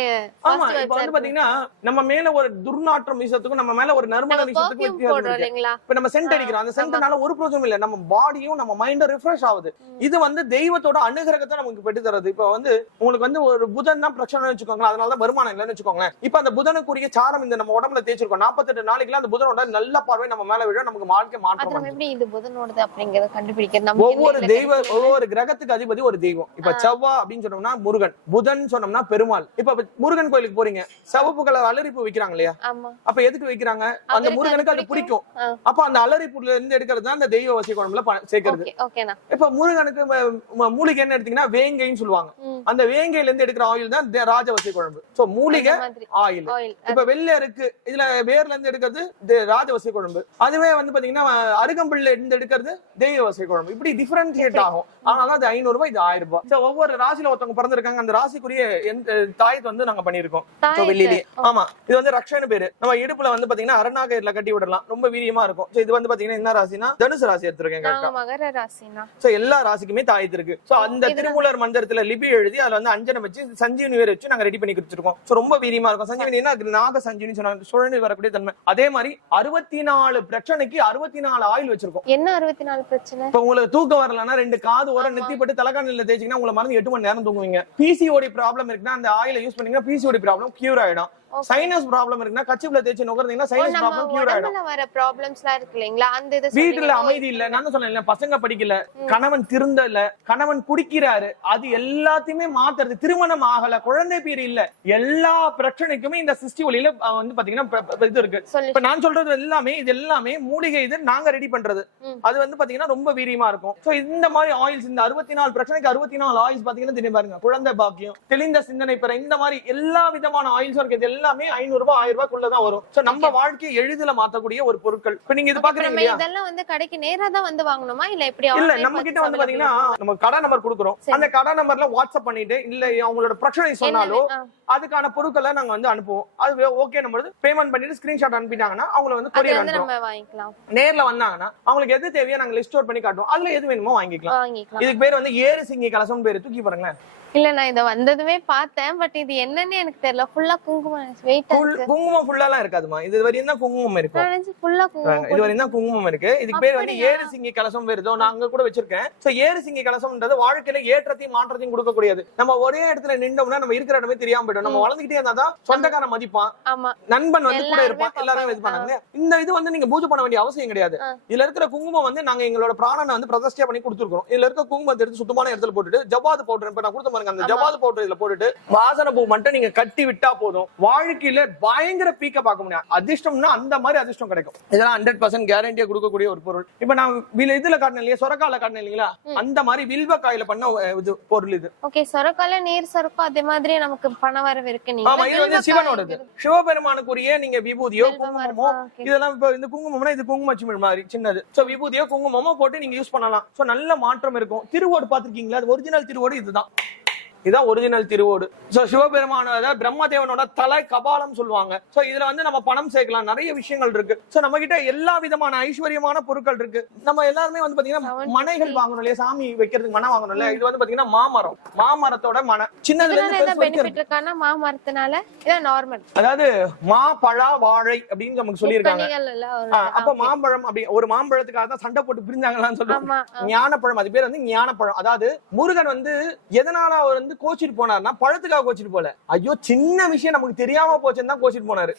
ஆமா, இப்ப வந்து பாத்தீங்கன்னா நம்ம மேல ஒரு துர்நாற்றம் வீசத்துக்கும் நம்ம மேல ஒரு நறுமண வீசத்துக்கும் வித்தியாசம் இருக்கு. இப்ப நம்ம சென்ட் அடிக்கிறோம், அந்த சென்ட்னால ஒரு பிரயோஜனம் இல்ல, நம்ம பாடியும் நம்ம மைண்டும் ரிஃப்ரெஷ் ஆகுது. இது வந்து தெய்வத்தோட அனுகிரகத்தை நமக்கு பெற்று தருது. இப்ப வந்து உங்களுக்கு வந்து ஒரு புதன் தான் பிரச்சனை வச்சுக்கோங்களேன், அதனாலதான் வருமானம் இல்லைன்னு வச்சுக்கோங்களேன். இப்ப அந்த புதனுக்குரிய சாரம் இந்த நம்ம உடம்புல தேய்ச்சிருக்கோம். 48 நாளைக்குல அந்த புதனோட நல்ல பார்வை நம்ம மேல விட நமக்கு வாழ்க்கை மாற்றம். எப்படி இது புதனோடது அப்படிங்கறத கண்டுபிடிக்கிறது? ஒவ்வொரு கிரகத்துக்கு அதிபதி ஒரு தெய்வம். இப்ப செவ்வாய் அப்படின்னு சொன்னோம்னா முருகன், புதன் சொன்னோம்னா பெருமாள். இப்ப முருகன் கோயிலுக்கு போறீங்க, சிவப்பு கலர் அலரிப்பூ வைக்கிறாங்க இல்லையா, அப்ப எதுக்கு வைக்கிறாங்க, அந்த முருகனுக்கு அது பிடிக்கும். அப்ப அந்த அலரிப்பூல இருந்து எடுக்கிறது தான் அந்த தெய்வ வசிய குழம்புல சேர்க்கிறது. இப்ப முருகனுக்கு மூலிகை என்ன எடுத்தீங்கன்னா வேங்கைன்னு சொல்லுவாங்க. அந்த வேங்கையில இருந்து எடுக்கிற ஆயில் தான் ராஜ வசிய குழம்பு. சோ மூலிகை ஆயில். இப்ப வெள்ளருக்கு இதுல வேர்ல இருந்து எடுக்கிறது ராஜ வசிய குழம்பு. அதுவே வந்து பாத்தீங்கன்னா அருகம்புல்ல இருந்து எடுக்கிறது தெய்வ வசிய குழம்பு. இப்படி டிஃபரன்ஷியேட் ஆகும். ஆனாலும் அது 500 ரூபாய், இது 1000 ரூபாய். ஒவ்வொரு ராசியில ஒருத்தவங்க பிறந்திருக்காங்க, அந்த ராசிக்குரிய தாயத்தை வந்து நாங்க பண்ணிருக்கோம் வெள்ளியிலே. ஆமா, இது வந்து ரக்ஷன்னு பேரு. நம்ம இடுப்புல வந்து பாத்தீங்கன்னா அரணாகயிறுல கட்டி விடலாம், ரொம்ப வீரியமா இருக்கும். இது வந்து பாத்தீங்கன்னா என்ன ராசினா தனுசு ராசி எடுத்திருக்கேன். மகர ராசினா சோ எல்லா ராசிக்குமே தாயத்து இருக்கு. சோ அந்த திருமூலர் மந்திரத்துல லிபி எழுதி அதுல வந்து அஞ்சனம் வச்சு சஞ்சீவனி வேற வச்சு நாங்க ரெடி பண்ணி கொடுத்துருக்கோம். சோ ரொம்ப வீரியமா இருக்கும். சஞ்சீவனினா நாக சஞ்சீவனி சொன்னாங்க, சுழன்று வரக்கூடிய தன்மை. அதே மாதிரி 64 பிரச்சனைக்கு 64 ஆயில் வச்சிருக்கோம். என்ன 64 பிரச்சனை? இப்ப உங்களுக்கு தூக்கம் வரலன்னா 2 காது ஓர நெத்திப்பட்டு தலைக்காணில தேய்ச்சிங்கன்னா உங்களை மருந்து 8 மணி நேரம் தூங்குவீங்க. பிசிஓடி ப்ராப்ளம் இருக்குன்னா அந்த ஆயில யூஸ் பண்ணீங்கன்னா பிசிஓடி ப்ராப்ளம் கியூர் ஆயிடும். சைனஸ் ப்ராப்ளம் இருக்குன்னா கச்சிப்ல தேய்ச்சி நுகர்ந்தீங்கன்னா சைனஸ் ப்ராப்ளம் கியூர் ஆயிடும். உடம்புல வர ப்ராப்ளம்ஸ்லாம் இருக்கு இல்லீங்களா, அந்த இது வீட்டுல அமைதி இல்ல, நான் சொன்னேன்ல பசங்க படிக்கல, கணவன் திருந்தல, கணவன் குடிக்கிறாரு, அது எல்லாத்தையுமே மாத்துறது. திருமணம் ஆகல, குழந்தை பேர் இல்ல, எல்லா பிரச்சனைக்குமே இந்த சிஸ்டி ஒலியில வந்து பாத்தீங்கன்னா இது இருக்கு. இப்ப நான் சொல்றது எல்லாமே இது எல்லாமே மூலிகை இது நாங்க ரெடி பண்றது. அது வந்து பாத்தீங்கன்னா ரொம்ப வீரியமா இருக்கும். சோ இந்த மாதிரி ஆயில்ஸ், இந்த 64 பிரச்சனைக்கு 64 ஆயில்ஸ் பாத்தீங்கன்னா தெரியும் பாருங்க. குழந்தை பாக்கியம், தெளிந்த சிந்தனை பெற, இந்த மாதிரி எல்லா விதமான ஆயில்ஸும் இருக்கு. இது எல்லாமே 500 ரூபாய் 1000 ரூபாய்க்குள்ளதான் வரும். சோ நம்ம வாழ்க்கையை எளிதில மாத்தக்கூடிய ஒரு பொருட்கள். இப்ப நீங்க இது பாக்குறீங்க இல்லையா, இதெல்லாம் வந்து கடைக்கு நேரா தான் வந்து வாங்கணுமா இல்ல எப்படி? இல்ல, நம்ம கிட்ட வந்து பாத்தீங்கன்னா நம்ம கடை நம்பர் கொடுக்குறோம். அந்த கடை நம்பர்ல வாட்ஸ்அப் பண்ணிட்டு இல்ல அவங்களோட பிரச்சனை சொன்னாலோ அதுக்கான பொருட்களை நாங்க வந்து அனுப்புவோம். அது ஓகே நம்பர் பேமெண்ட் பண்ணிட்டு ஸ்கிரீன்ஷாட் அனுப்பிட்டாங்கன்னா அவங்கள வந்து கொரியர் அனுப்புவோம். நேர்ல வந்தாங்கன்னா அவங்களுக்கு எது தேவையோ நாங்க லிஸ்ட் அவுட் பண்ணி காட்டுவோம். அதுல எது வேணுமோ வாங்கிக்கலாம். இதுக்கு பேர் வந்து ஏறு சிங்கி கலசம் பேரு. தூக்கி பாருங்களேன். இல்ல நான் இத வந்ததுமே பார்த்தேன், பட் இது என்னன்னு எனக்கு தெரியல. ஃபுல்லா குங்குமம் வெயிட்டா இருக்கு. குங்குமம் ஃபுல்லாலாம் இருக்காதுமா, இது வரையும் தான் குங்குமம் இருக்கும். நான் ஃபுல்லா குங்குமம், இது வரையும் தான் குங்குமம் இருக்கு. இதுக்கு பேர் வந்து ஏறு சிங்கி கலசம் வருதோ, நான் அங்க கூட வச்சிருக்கேன். சோ ஏறு சிங்கி கலசம்ன்றது வாழ்க்கையில ஏற்றத்தையும் மாற்றத்தையும் கொடுக்கக்கூடியது. நம்ம ஒரே இடத்துல நின்றோம்னா நம்ம இருக்கிற இடமே தெரியாம போயிடும். நம்ம வளர்ந்துகிட்டே இருந்தாதான் சொந்தக்கார மதிப்பான், நண்பன் வந்து கூட இருப்பான், எல்லாரும் இது பண்ணாங்க. இந்த இது வந்து நீங்க பூஜை பண்ண வேண்டிய அவசியம் கிடையாது. இதுல இருக்கிற குங்குமம் வந்து நாங்க எங்களோட பிராணனை வந்து பிரதிஷ்டை பண்ணி கொடுத்துருக்கோம். இதுல இருக்க குங்குமத்தை எடுத்து சுத்தமான இடத்துல போட்டுட்டு ஜவ்வாது பவுடர், இப்ப நான் கொடுத்த அந்த ஜவ்வாது பவுடர் இதுல போட்டுட்டு வாசனை பூ மட்டும் நீங்க கட்டி விட்டா போதும். வாழ்க்கையில பயங்கர பீக்க பார்க்க முடியும். அதிர்ஷ்டம்னா அந்த மாதிரி அதிர்ஷ்டம் கிடைக்கும். இதெல்லாம் 100% கேரண்டியா கொடுக்கக்கூடிய ஒரு பொருள். இப்ப நான் இதுல காட்டினேன் இல்லையா, சொரக்கால காட்டினேன் இல்லீங்களா, அந்த மாதிரி வில்வ காயில பண்ண இது பொருள் இது. ஓகே, சொரக்கால நீர் சொரக்கும் அதே மாதிரி நமக்கு பண வரவு இருக்கு. நீங்க ஆமா, இது வந்து சிவனோடது. சிவபெருமானுக்குரிய நீங்க விபூதியோ குங்குமமோ, இதெல்லாம் இப்ப இந்த குங்குமம்னா இது குங்குமச்சிமிழ் மாதிரி சின்னது. சோ விபூதியோ குங்குமமோ போட்டு நீங்க யூஸ் பண்ணலாம். சோ நல்ல மாற்றம் இருக்கும். திருவோடு பாத்திருக்கீங்களா? அது ஒரிஜினல் திருவோடு இதுதான். இதான் ஒரிஜினல் திருவோடு. சோ சிவபெருமானோட பிரம்மதேவனோட தலை கபாலம் சொல்லுவாங்க. சோ இதுல வந்து நம்ம பணம் சேர்க்கலாம், நிறைய விஷயங்கள் இருக்கு. சோ நம்ம கிட்ட எல்லா விதமான ஐஸ்வர்யமான பொருட்கள் இருக்கு. நம்ம எல்லாருமே வந்து பாத்தீங்கன்னா மனைகள் வாங்கணும் இல்லையா, சாமி வைக்கிறதுக்கு மனை வாங்கணும் இல்லையா. இது வந்து பாத்தீங்கன்னா மாமரம், மாமரத்தோட மனை சின்னதுல இருந்து பெனிஃபிட் இருக்கானா மாமரத்தினால. இது நார்மல், அதாவது மா பழா வாழை அப்படின்னு நமக்கு சொல்லியிருக்காங்க. அப்ப மாம்பழம் அப்படி ஒரு மாம்பழத்துக்காக தான் சண்டை போட்டு பிரிஞ்சாங்களான்னு சொல்லுவாங்க. ஞானப்பழம், அது பேர் வந்து ஞானப்பழம். அதாவது முருகன் வந்து எதனால அவர் வந்து கோச்சிட்டு போனார்னா பழத்துக்காக கோச்சிட்டு போல, ஐயோ சின்ன விஷயம் நமக்கு தெரியாம போச்சுன்னு தான் கோச்சிட்டு போனாரு.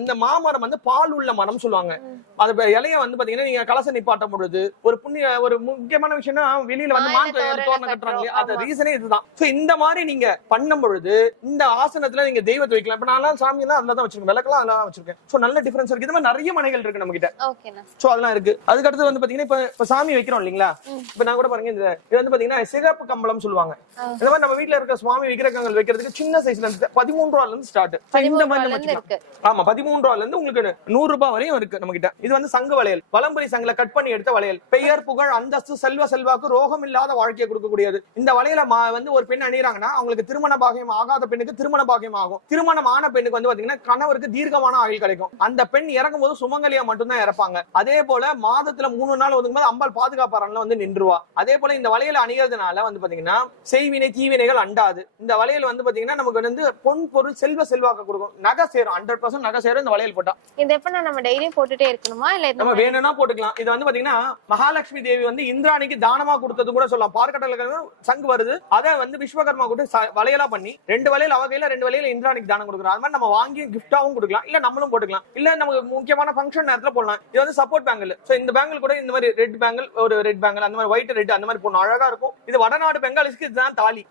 இந்த மாமரம் வந்து பால் உள்ள மரம் சொல்லுவாங்க. அது இலைய வந்து பாத்தீங்கன்னா நீங்க கலச நிப்பாட்ட பொழுது ஒரு புண்ணிய ஒரு முக்கியமான விஷயம்னா வெளியில வந்து தோரணம் கட்டுறாங்க. அது ரீசனே இதுதான். இந்த மாதிரி நீங்க பண்ணும் பொழுது இந்த ஆசனத்துல நீங்க தெய்வத்தை வைக்கலாம். இப்ப நான் சாமி எல்லாம் அதுலதான் வச்சிருக்கேன், விளக்கெல்லாம் அதுலதான் வச்சிருக்கேன். சோ நல்ல டிஃபரன்ஸ் இருக்கு. இது மாதிரி நிறைய மனைகள் இருக்கு நம்ம கிட்ட. சோ அதெல்லாம் இருக்கு. அதுக்கு அடுத்து வந்து பாத்தீங்கன்னா இப்ப சாமி வைக்கிறோம் இல்லீங்களா, இப்ப நான் கூட பாருங்க இது வந்து பாத்தீங்கன்னா சிகப்பு கம்பளம் சொல்லுவாங்க. இந்த மாதிரி நம்ம வீட்டுல இருக்க சுவாமி விக்கிரகங்கள் வைக்கிறதுக்கு சின்ன சைஸ்ல இருந்து 13 ரூபாயில இருந்து ஸ்டார்ட். இந்த மாதிரி ஆமா 13 ரூபாயில இருந்து உங்களுக்கு 100 ரூபாய் வரையும் இருக்கு நம்ம கிட்ட. இது வந்து சங்கு வளையல், வலம்புரி சங்குல கட் பண்ணி எடுத்த வளையல். பெயர் புகழ் அந்தஸ்து செல்வ செல்வாக்கு ரோகம் இல்லாத வாழ்க்கையை கொடுக்கக்கூடியது. இந்த வளையல வந்து ஒரு பெண் அணிறாங்கன்னா அவங்களுக்கு திருமண பாகியம் ஆகாத பெண்ணுக்கு திருமண பாகியம் ஆகும். திருமணம் ஆன பெண்ணுக்கு வந்து பாத்தீங்கன்னா கணவருக்கு தீர்க்கமான ஆயுள் கிடைக்கும். அந்த பெண் இறக்கும் போது சுமங்கலியா மட்டும்தான் இறப்பாங்க. அதே போல மாதத்துல 3 நாள் ஒதுக்கும் போது அம்பாள் பாதுகாப்பாரன்ல வந்து நின்றுவா. அதே போல இந்த வளையல அணிகிறதுனால வந்து பாத்தீங்கன்னா செய்வினை தீவினைகள் அண்டாது. இந்த வளையல் வந்து பாத்தீங்கன்னா நமக்கு வந்து பொன் பொருள் செல்வ செல்வாக்க கொடுக்கும். நகை சேரும், 100% நகை சேரும் இந்த வளையல் போட்டா. இது எப்ப நம்ம டெய்லி போட்டுட்டே இருக்கணுமா இல்ல நம்ம வேணும்னா போட்டுக்கலாம். இது வந்து பாத்தீங்கன்னா மகாலட்சுமி தேவி வந்து இந்திராணிக்கு தானமா கொடுத்தது கூட சொல்லலாம். பார்க்கடல சங்கு வருது, அதை வந்து விஸ்வகர்மா கூட வளையலா பண்ணி 2 வளையல் அவகையில 2 வளையல இந்திராணிக்கு தானம் கொடுக்குறோம். அது மாதிரி நம்ம வாங்கி கிஃப்டாவும் கொடுக்கலாம், இல்ல நம்மளும் போட்டுக்கலாம், இல்ல நமக்கு முக்கியமான ஃபங்க்ஷன் நேரத்துல போடலாம். இது வந்து சப்போர்ட் பேங்கிள். சோ இந்த பேங்கிள் கூட இந்த மாதிரி ரெட் பேங்கிள், ஒரு ரெட் பேங்கிள் அந்த மாதிரி ஒயிட் ரெட் அந்த மாதிரி போடணும், அழகா இருக்கும். இது வடநாடு பெங்காலிஸ்க்கு இதுதான் தாலி.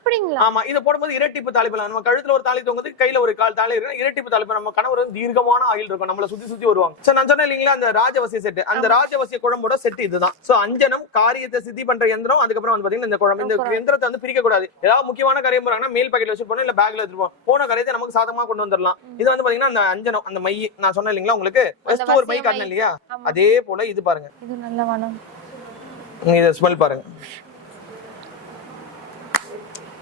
ஆமா, இத போடும்போது இரட்டிப்பு தாலி பண்ணலாம். நம்ம கழுத்துல ஒரு தாலி தொங்குது, கையில ஒரு கால் தாலி இருக்கு, இரட்டிப்பு தாலி. நம்ம கணவர் தீர்க்கமான ஆயுள் இருக்கும், நம்மள சுத்தி சுத்தி வருவாங்க. சோ நான் சொன்னேன் இல்லீங்களா அந்த ராஜவசிய செட், அந்த ராஜவசிய குழம்போட செட் இதுதான். சோ அஞ்சனம் காரியத்தை சித்தி பண்ற யந்திரம். அதுக்கப்புறம் வந்து பாத்தீங்கன்னா இந்த குழம்பு, இந்த யந்திரத்தை வந்து பிரிக்க கூடாது. ஏதாவது முக்கியமான காரியம் போறாங்கன்னா மேல் பாக்கெட்ல வச்சு போனோம், இல்ல பேக்ல எடுத்துப்போம். போன காரியத்தை நமக்கு சாதகமா கொண்டு வந்துடலாம். இது வந்து பாத்தீங்கன்னா அந்த அஞ்சனம், அந்த மை நான் சொன்னேன் இல்லீங்களா உங்களுக்கு ஒரு மை காட்டினேன் இல்லையா, அதே போல இது பாருங்க, இது நல்ல மனம். இத ஸ்மெல் பாருங்க.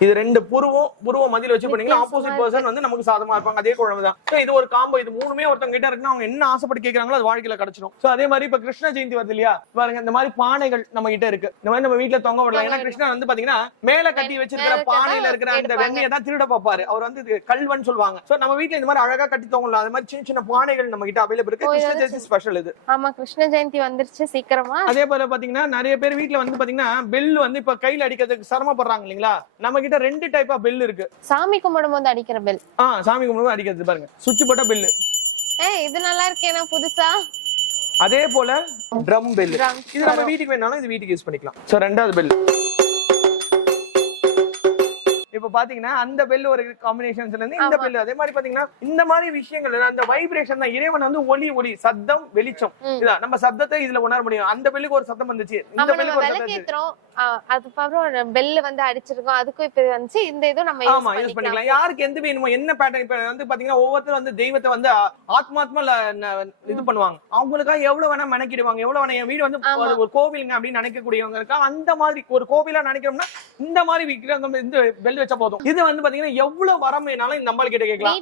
இது 2 புருவம் மதியில வச்சு பண்ணீங்கன்னா ஆப்போசிட் பர்சன் வந்து நமக்கு சாதமா இருப்பாங்க. அதே குழம்பு தான். இது ஒரு காம்போ. இது 3மே ஒருத்தங்க கிட்ட இருக்குன்னா அவங்க என்ன ஆசைப்பட்டு கேட்கறாங்களோ அது வாழ்க்கையில கிடைச்சிடும். சோ அதே மாதிரி இப்ப கிருஷ்ண ஜெயந்தி வருது இல்லையா, பாருங்க இந்த மாதிரி பானைகள் நம்ம கிட்ட இருக்கு. இந்த மாதிரி நம்ம வீட்டுல தொங்க விடலாம். ஏன்னா கிருஷ்ணன் வந்து பாத்தீங்கன்னா மேல கட்டி வச்சிருக்கிற பானையில இருக்கிற அந்த வெண்ணையை தான் திருட பாப்பாரு. அவர் வந்து கல்வன் சொல்லுவாங்க. சோ நம்ம வீட்டுல இந்த மாதிரி அழகா கட்டி தொங்கலாம். அது மாதிரி சின்ன சின்ன பானைகள் நம்ம கிட்ட அவைலபிள் இருக்கு. கிருஷ்ண ஜெயந்தி ஸ்பெஷல் இது. ஆமா, கிருஷ்ண ஜெயந்தி வந்துருச்சு சீக்கிரமா. அதே போல பாத்தீங்கன்னா நிறைய பேர் வீட்டுல வந்து பாத்தீங்கன்னா பெல் வந்து இப்ப கையில அடிக்கிறதுக்கு சிரமப்படுறாங்க இல்லீங்களா, நம்ம கிட்ட 2 டைப் ஆஃப் பெல் இருக்கு. சாமி கும்பிடும் போது அடிக்கிற பெல். சாமி கும்பிடும் அடிக்கிறது பாருங்க, சுவிட்ச் போட்ட பெல். இது நல்லா இருக்கேனா புதுசா. அதே போல ட்ரம் பெல், இது நம்ம வீட்டுக்கு வேணாலும் இது வீட்டுக்கு யூஸ் பண்ணிக்கலாம். சோ ரெண்டாவது பெல். இப்ப பாத்தீங்கன்னா அந்த பெல் ஒரு காம்பினேஷன்ஸ்ல இருந்து இந்த பெல், அதே மாதிரி பாத்தீங்கன்னா இந்த மாதிரி விஷயங்கள் அந்த வைப்ரேஷன் தான். இறைவன் வந்து ஒளி சத்தம் வெளிச்சம், இதான் நம்ம சத்தத்தை இதுல உணர முடியும். அந்த பெல்லுக்கு ஒரு சத்தம் வந்துச்சு, இந்த பெல்லுக்கு ஒரு சத்தம் வந்துச்சு. அதுக்கப்புறம் பெல் வந்து அடிச்சிருக்கோம், அதுக்கும் இப்ப வந்துச்சு. இந்த இதுவும் நம்ம யூஸ் பண்ணிக்கலாம். யாருக்கு எந்த வேணுமோ என்ன பேட்டர்ன். இப்ப வந்து பாத்தீங்கன்னா ஒவ்வொருத்தரும் வந்து தெய்வத்தை வந்து ஆத்மாத்மா இது பண்ணுவாங்க. அவங்களுக்காக எவ்வளவு வேணா மெனக்கிடுவாங்க, எவ்வளவு வேணா. என் வீடு வந்து ஒரு கோவிலுங்க அப்படின்னு நினைக்கக்கூடியவங்க அந்த மாதிரி ஒரு கோவிலா நினைக்கிறோம்னா இந்த மாதிரி விக்கிரகம் இந்த பெல் வச்சா போதும். இது வந்து பாத்தீங்கன்னா எவ்வளவு வரம் வேணாலும் இந்த அம்பாள் கிட்ட கேட்கலாம்.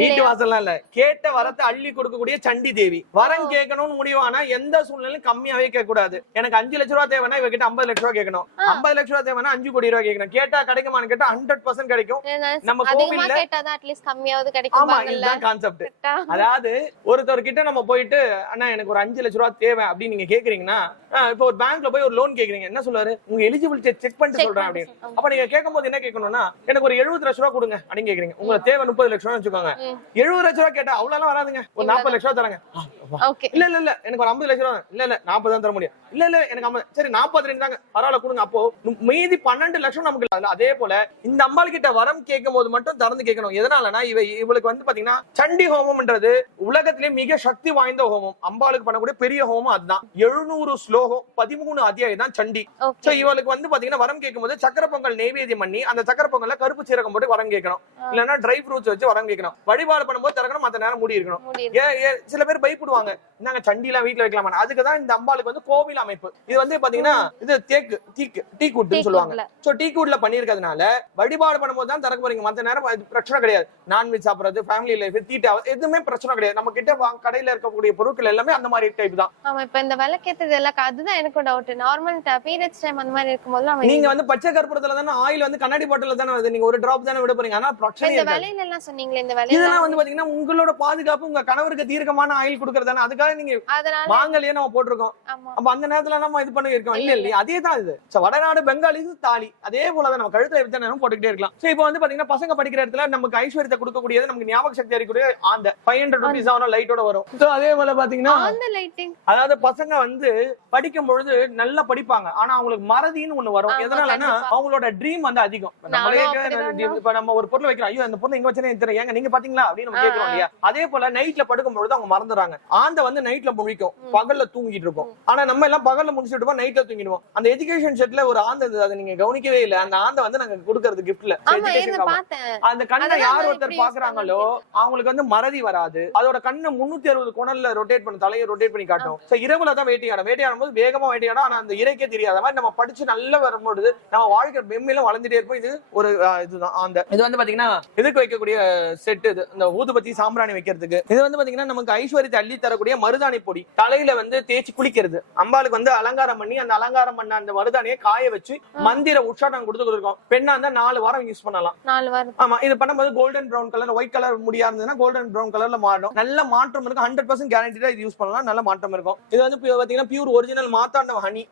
வீட்டு வாசலாம் இல்ல, கேட்ட வரத்தை அள்ளி கொடுக்கக்கூடிய சண்டி தேவி. வரம் கேட்கணும்னு முடிவானா எந்த சூழ்நிலையும் கம்மியாவே கேட்க கூடாது. எனக்கு 5 லட்சம் ரூபாய் தேவைன்னா இவகிட்ட 50 லட்சம் ரூபாய் கேட்கணும். 50 லட்சம் ரூபாய் தேவைன்னா 5 கோடி ரூபாய் கேட்கணும். கேட்டா கிடைக்குமான்னு கேட்டா 100% கிடைக்கும். நம்ம கோவில்ல கேட்டாதான் அட்லீஸ்ட் கம்மியாவது கிடைக்கும். ஆமா, இதுதான் கான்செப்ட். அதாவது ஒருத்தர் கிட்ட நம்ம போயிட்டு அண்ணா எனக்கு ஒரு 5 லட்சம் ரூபாய் தேவை அப்படின்னு நீங்க கேக்குறீங்கன்னா, இப்போ ஒரு பேங்க்ல போய் ஒரு லோன் கேக்குறீங்க, என்ன சொல்றாரு, உங்க எலிஜிபிலிட்டி செக் பண்ணிட்டு சொல்றேன் அப்படின்னு. அப்ப நீங்க கேட்கும்போது என்ன கேட்கணும்னா, எனக்கு ஒரு 70 லட்சம் ரூபாய் கொடுங்க அப்படின்னு கேக்குறீங்க. உங்க தேவை 30 லட்சம் ரூபாய் வச்சுக்கோங்க. 70 லட்சம் ரூபாய் கேட்டா அவ்வளவு வராதுங்க, ஒரு 40 லட்சம் ரூபாய் தராங்க. இல்ல இல்ல இல்ல எனக்கு ஒரு 50 லட்சம் ரூபாய், இல்ல இல்ல 40 தான் தர முடியும். இல்ல இல்ல எனக்கு 50, சரி 42 தாங்க பரவாயில்ல கொடுங்க. அப்போ மீதி 12 லட்சம் நமக்கு இல்ல. அதே போல இந்த அம்பாள் கிட்ட வரம் கேட்கும் போது மட்டும் திறந்து கேட்கணும். எதனாலனா இவளுக்கு வந்து பாத்தீங்கன்னா சண்டி ஹோமம்ன்றது உலகத்திலே மிக சக்தி வாய்ந்த ஹோமம். அம்பாளுக்கு பண்ணக்கூடிய பெரிய ஹோமம் அதுதான். 700 ஸ்லோகம் 13 அத்தியாயம் தான் சண்டி. சோ இவளுக்கு வந்து பாத்தீங்கன்னா வரம் கேட்கும் போது சக்கர பொங்கல் நைவேத்தியம் பண்ணி அந்த சக்கர பொங்கல்ல கருப்பு சீரகம் போட்டு வரம் கேட்கணும். இல்லன்னா ட்ரை ஃப்ரூட்ஸ் வச்சு வரம் கேட்கணும். வழிபாடு பண்ணும்போது திறக்கணும், மத்த நேரம் மூடி இருக்கணும். சில பேர் பயப்படுவாங்க, நாங்க சண்டி எல்லாம் வீட்டுல வைக்கலாமா. அதுக்குதான் இந்த அம்பாளுக்கு வந்து கோவில் அமைப்பு. இது வந்து பாத்தீங்கன்னா இது டீக்குட்னு சொல்லுவாங்க. சோ டீக்குட்ல பண்ணிருக்கிறதுனால வழிபாடு பண்ணும்போது தான் திறக்க போறீங்க. மத்த நேரம் பிரச்சனை கிடையாது. நான்வெஜ் சாப்பிடுறது, ஃபேமிலி லைஃப், தீட்டா எதுவுமே பிரச்சனை கிடையாது. நம்ம கிட்ட கடையில இருக்கக்கூடிய பொருட்கள் எல்லாமே அந்த மாதிரி டைப் தான். ஆமா, இப்ப இந்த விளக்கேத்தது எல்லாம் அதுதான் எனக்கு டவுட். நார்மல் பீரியட்ஸ் டைம் அந்த மாதிரி இருக்கும்போது நீங்க வந்து பச்சை கற்பூரத்துல தானே ஆயில் வந்து கண்ணாடி பாட்டில தானே வருது. நீங்க ஒரு டிராப் தானே விட போறீங்க. ஆனா பிரச்சனை இந்த விலையில எல்லாம் சொன்னீங்களே, இந்த விலை இதெல்லாம் வந்து பாத்தீங்கன்னா உங்களோட பாதுகாப்பு, உங்க கணவருக்கு தீர்க்கமான ஆயில் கொடுக்கறதானே. அதுக்காக நீங்க வாங்கலையே நம்ம போட்டிருக்கோம். அப்ப அந்த நேரத்துல நம்ம இது பண்ணி இருக்கோம். இல்ல இல்லையா, அதே தான் இது. வடநாடு பெங்காலி தாலி அதே போலதான் நம்ம கழுத்துல எத்தனை நேரம் போட்டுக்கிட்டே இருக்கலாம். சோ இப்போ வந்து பாத்தீங்கன்னா பசங்க படிக்கிற இடத்துல நமக்கு ஐஸ்வர்யத்தை கொடுக்கக்கூடியது, நமக்கு ஞாபக சக்தி அறியக்கூடிய அந்த 500 rupees ஆன லைட்டோட வரும். சோ அதே போல பாத்தீங்கன்னா அதாவது பசங்க வந்து படிக்கும் பொழுது நல்லா படிப்பாங்க, ஆனா அவங்களுக்கு மறதின்னு ஒண்ணு வரும். எதனாலன்னா அவங்களோட ட்ரீம் வந்து அதிகம். நம்ம ஒரு பொருள் வைக்கிறோம், ஐயோ அந்த பொருள் எங்க வச்சேன்னு தெரியல, ஏங்க நீங்க பாத்தீங்களா அப்படின்னு நம்ம கேட்கிறோம் இல்லையா. அதே போல நைட்ல படுக்கும் பொழுது அவங்க மறந்துறாங்க. ஆந்த வந்து நைட்ல முழிக்கும், பகல்ல தூங்கிட்டு இருக்கும். ஆனா நம்ம எல்லாம் பகல்ல முடிச்சுட்டு நைட்ல தூங்கிடுவோம். அந்த எஜுகேஷன் செட்ல ஒரு ஆந்த, அதை நீங்க கவனிக்கவே இல்ல. அந்த ஆந்த வந்து நாங்க கொடுக்கறது கிஃப்ட்ல. அந்த கண்ணை யார் ஒருத்தர் பாக்குறாங்களோ அவங்களுக்கு வந்து மறதி வராது. அதோட கண்ணை 360 கோணல்ல ரொட்டேட் பண்ணி, தலையை ரொட்டேட் பண்ணி காட்டும். இரவுல தான் வேட்டையாடும். வேட்டையாடும் போது வேகமா வேட்டையாடும். ஆனா அந்த இறைக்கே தெரியாத மாதிரி நம்ம படிச்சு நல்லா வரும்போது நம்ம வாழ்க்கை மென்மேலும் வளர்ந்துட்டே இருப்போம். இது ஒரு இதுதான் அந்த இது வந்து பாத்தீங்கன்னா இதுக்கு வைக்கக்கூடிய செட். இது இந்த ஊதுபத்தி சாம்பிராணி வைக்கிறதுக்கு. இது வந்து பாத்தீங்கன்னா நமக்கு ஐஸ்வர்யத்தை அள்ளி தரக்கூடிய மருதாணி பொடி. தலையில வந்து தேய்ச்சி குளிக்கிறது. அம்பாளுக்கு வந்து அலங்காரம் பண்ணி அந்த அலங்காரம் பண்ண அந்த மருதாணியை காய வச்சு மந்திர உற்சாகம் கொடுத்துருக்கோம். பெண்ணா இருந்தா 4 வாரம் யூஸ் பண்ணலாம். 4 வாரம். ஆமா, இது பண்ணும்போது golden brown colour, white colour முடியா இருந்ததுன்னா கோல்டன் பிரவுன் கலர்ல மாறும். நல்ல மாற்றம் இருக்கும். 100% கேரண்டிடா இது யூஸ் பண்ணலாம். நல்ல மாற்றம் இருக்கும். இது வந்து பாத்தீங்கன்னா பியூர் ஒரிஜினல் மாத்தாண்ட ஹனி.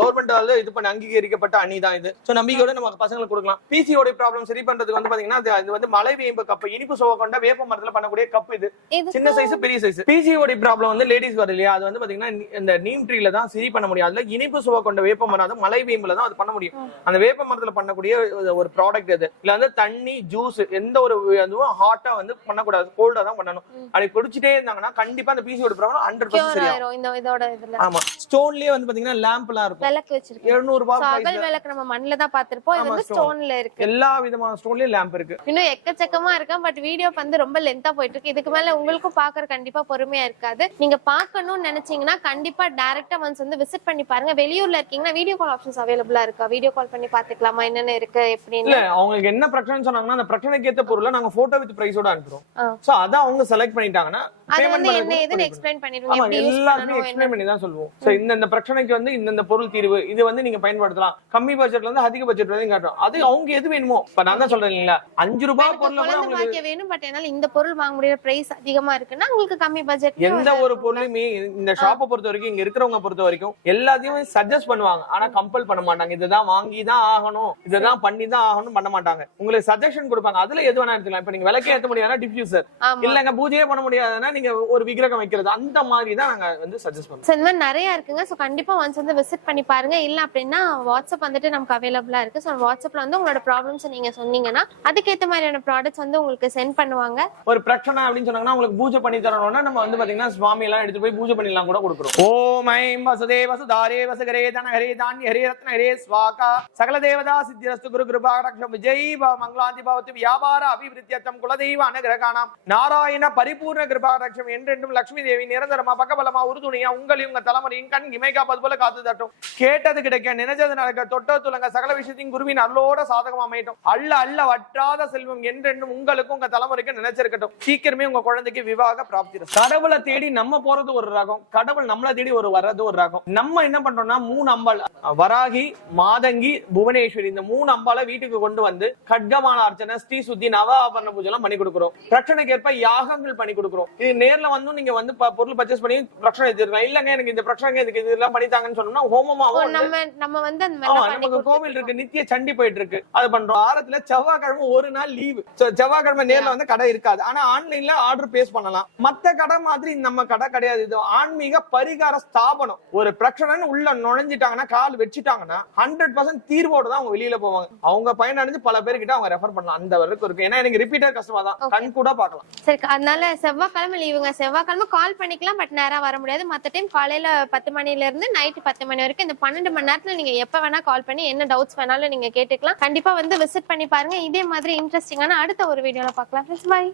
கவர்மெண்டால இது பண்ணி அங்கீகரிக்கப்பட்ட ஹனி தான் இது. சோ நம்பிக்கையோட நம்ம பசங்களுக்கு கொடுக்கலாம். பிசிஓடி ப்ராப்ளம் சரி பண்றதுக்கு வந்து பாத்தீங்கன்னா இது வந்து மலை வேம்பு கப், இனிப்பு சுவை கொண்ட வேப்ப மரத்துல பண்ணக்கூடிய கப். இது சின்ன சைஸ் பெரிய சைஸ். பிசிஓடி ப்ராப்ளம் வந்து லேடிஸ் வர இல்லையா, அது வந்து பாத்தீங்கன்னா இந்த நீம் ட்ரீல தான் சரி பண்ண முடியும். அதுல இனிப்பு சுவை கொண்ட வேப்ப மரம், அது மலை வேம்புல தான் அது பண்ண முடியும். அந்த வேப்ப மரத்துல பண்ணக்கூடிய ஒரு ப்ராடக்ட் இது. இல்ல வந்து தண்ணி ஜூஸ் எந்த ஒரு அதுவும் ஹாட்டா வந்து பண்ணக்கூடாது, கோல்டா தான் பண்ணணும். அப்படி குடிச்சிட்டே இருந்தாங்கன்னா கண்டிப்பா அந்த பிசிஓடி ப்ராப்ளம் 100% சரியாயிரும். ஆமா, ஸ்டோன்லயே வந்து பாத்தீங்கன்னா லேம்ப் எல்லாம் இருக்கும். விளக்கு வச்சிருக்கோம். 700 ரூபாய் அகல் விளக்கு நம்ம மண்ணுல தான் பாத்திருப்போம். இது வந்து ஸ்டோன்ல இருக்கு. எல்லா விதமான ஸ்டோன்லயும் லேம்ப் இருக்கு. இன்னும் எக்கச்சக்கமா இருக்கு. பட் வீடியோ வந்து ரொம்ப லென்த்தா போயிட்டு இருக்கு. இதுக்கு மேல உங்களுக்கும் பாக்குற கண்டிப்பா பொறுமையா இருக்காது. நீங்க பாக்கணும்னு நினைச்சீங்கன்னா கண்டிப்பா டைரக்டா வந்து விசிட் பண்ணி பாருங்க. வெளியூர்ல இருக்கீங்கன்னா வீடியோ கால் ஆப்ஷன்ஸ் அவைலபிளா இருக்கா? வீடியோ கால் பண்ணி பாத்துக்கலாமா என்னென்ன இருக்கு எப்படின்னு. இல்ல அவங்களுக்கு என்ன பிரச்சனை சொன்னாங்கன்னா அந்த பிரச்சனைக்கு ஏத்த பொருளை நாங்க போட்டோ வித் பிரைஸோட அனுப்புறோம். சோ அத அவங்க செலக்ட் பண்ணிட்டாங்கன்னா பேமெண்ட் என்ன ஏதுன்னு எக்ஸ்பிளைன் பண்ணிடுவோம். எப்படி எல்லாமே எக்ஸ்பிளைன் பண்ணி தான் சொல்லுவோம். சோ இந்த பிரச்சனைக்கு வந்து இந்த பொருள் தீர்வு இது வந்து நீங்க பயன்படுத்தலாம். கம்மி பட்ஜெட்ல இருந்து அதிக பட்ஜெட் வரைக்கும் காட்டுறோம். அது அவங்க எது வேணுமோ இப்ப நான் தான் சொல்றேன் இல்லைங்களா 5 ரூபாய் எனக்கு பொருள் கூட குழந்தை உங்களுக்கு பாக்கியம் வேணும் பட் என்னால இந்த பொருள் வாங்க முடியற பிரைஸ் அதிகமா இருக்குன்னா உங்களுக்கு கம்மி பட்ஜெட் எந்த ஒரு பொருளுமே இந்த ஷாப்பை பொறுத்த வரைக்கும் இங்க இருக்கிறவங்க பொறுத்த வரைக்கும் எல்லாத்தையும் சஜஸ்ட் பண்ணுவாங்க ஆனா கம்பல் பண்ண மாட்டாங்க இதுதான் வாங்கி தான் ஆகணும் இதுதான் பண்ணி தான் ஆகணும் பண்ண மாட்டாங்க உங்களுக்கு சஜஷன் கொடுப்பாங்க அதுல எது வேணா எடுத்துக்கலாம் இப்ப நீங்க விளக்கே ஏத்த முடியாதுன்னா டிஃப்யூசர் இல்லங்க பூஜையே பண்ண முடியாதுன்னா நீங்க ஒரு விக்கிரகம் வைக்கிறது அந்த மாதிரி தான் நாங்க வந்து சஜஸ்ட் பண்ணுவோம் இந்த மாதிரி நிறைய இருக்குங்க சோ கண்டிப்பா ஒன்ஸ் வந்து விசிட் பண்ணி பாருங்க இல்ல அப்படின்னா வாட்ஸ்அப் வந்துட்டு நமக்கு அவைலபிளா இருக்கு சோ வாட்ஸ்அப்ல வந்து உங்களோட ப்ராப்ளம்ஸ் நீங்க சொன்னீங்கன்னா அதுக்கேற்ற மாதிரியான ப்ராடக்ட்ஸ் வந்து உங்களுக்கு சென்ட் பண்ணுவாங்க ஒரு பிரச்சனை அப்படின்னு சொன்னாங்கன்னா உங்களுக்கு பூஜை பண்ணி தரணும்னா நம்ம வந்து பாத்தீங்கன்னா சுவாமி எல்லாம் எடுத்து போய் பூஜை பண்ணிடலாம் கூட கொடுக்குறோம் ஓம் ஐம் வசுதே வசுதாரே வசுகரே தனஹரே தானிய ஹரே ரத்ன ஹரே ஸ்வாகா சகல தேவதா சித்திரஸ்து குரு கிருபா ரக்ஷம் விஜய் மங்களாந்தி பவத்து வியாபார அபிவிருத்தியத்தம் குலதெய்வ அனுகிரகானாம் நாராயண பரிபூர்ண கிருபா ரக்ஷம் என்றென்றும் லட்சுமி தேவி நிரந்தரமா பக்கபலமா உறுதுணையா உங்களையும் உங்க தலைமுறையின் கண் இமைக்காப்பது போல காத்து தட்டும் கேட்டது கிடைக்க நினைச்சது நடக்க தொட்ட துலங்க சகல விஷயத்தையும் குருவின் அருளோட சாதகம் அமையட்டும் அல்ல அல்ல வற்றாத செல்வம் என்றென்றும் உங்களுக்கும் உங்க தலைமுறைக்கு நினைச்சிருக்கட்டும் சீக்கிரமே உங்க குழந்தைக்கு விவாக பிராப்தி கடவுளை தேடி நம்ம போறது ஒரு ரகம் கடவுள் நம்மளை தேடி வர்றது ஒரு ரகம் நம்ம என்ன பண்றோம்னா 3 அம்பாள் வராகி மாதங்கி புவனேஸ்வரி இந்த 3 அம்பாளை வீட்டுக்கு கொண்டு வந்து கட்கமான அர்ச்சனை ஸ்ரீ சுத்தி நவ ஆபரண பூஜை எல்லாம் பண்ணி கொடுக்குறோம் பிரச்சனைக்கு ஏற்ப யாகங்கள் பண்ணி கொடுக்குறோம் இது நேர்ல வந்து நீங்க வந்து பொருள் பர்ச்சேஸ் பண்ணி பிரச்சனை எடுத்துக்கலாம் இல்லங்க எனக்கு இந்த பிரச்சனை இதுக்கு இதெல்லாம் பண்ணித்தாங்கன்னு சொன்னோம்னா ஹோமமாவும் நம்ம வந்து அந்த மாதிரி நமக்கு கோவில் இருக்கு நித்திய சண்டி போயிட்டு இருக்கு அது பண்றோம் வாரத்துல செவ்வாய்க்கிழமை ஒரு நாள் லீவு செவ்வாய்க்கிழமை நேர்ல வந்து கடை இருக்காது ஆனா ஆன்லைன்ல ஆர்டர் பேஸ் பண்ணலாம் மத்த கடை மாதிரி நம்ம கடை கிடையாது இது ஆன்மீக பரிகார ஸ்தாபனம் ஒரு பிரச்சனைன்னு உள்ள நுழைஞ்சிட்டாங்கன்னா கால் வச்சுட்டாங்கன்னா 100% தீர்வோட தான் அவங்க வெளியில போவாங்க அவங்க பயனடைஞ்சு பல பேர்கிட்ட அவங்க ரெஃபர் பண்ணலாம் அந்த வரைக்கும் இருக்கு ஏன்னா எனக்கு ரிப்பீட்டர் கஸ்டமர் தான் கண் கூட பாக்கலாம் சரி அதனால செவ்வாய்க்கிழமை லீவுங்க செவ்வாய்க்கிழமை கால் பண்ணிக்கலாம் பட் நேரா வர முடியாது மத்த டைம் காலையில 10 மணில இருந்து நைட் 10 மணி வரைக்கும் இந்த 12 மணி நேரத்துல நீங்க எப்ப வேணா கால் பண்ணி என்ன டவுட்ஸ் வேணாலும் நீங்க கேட்டுக்கலாம் கண்டிப்பா வந்து விசிட் பண்ணி பாருங்க இதே மாதிரி இன்ட்ரெஸ்டிங்கான அடுத்த ஒரு வீடியோல பார்க்கலாம். பை.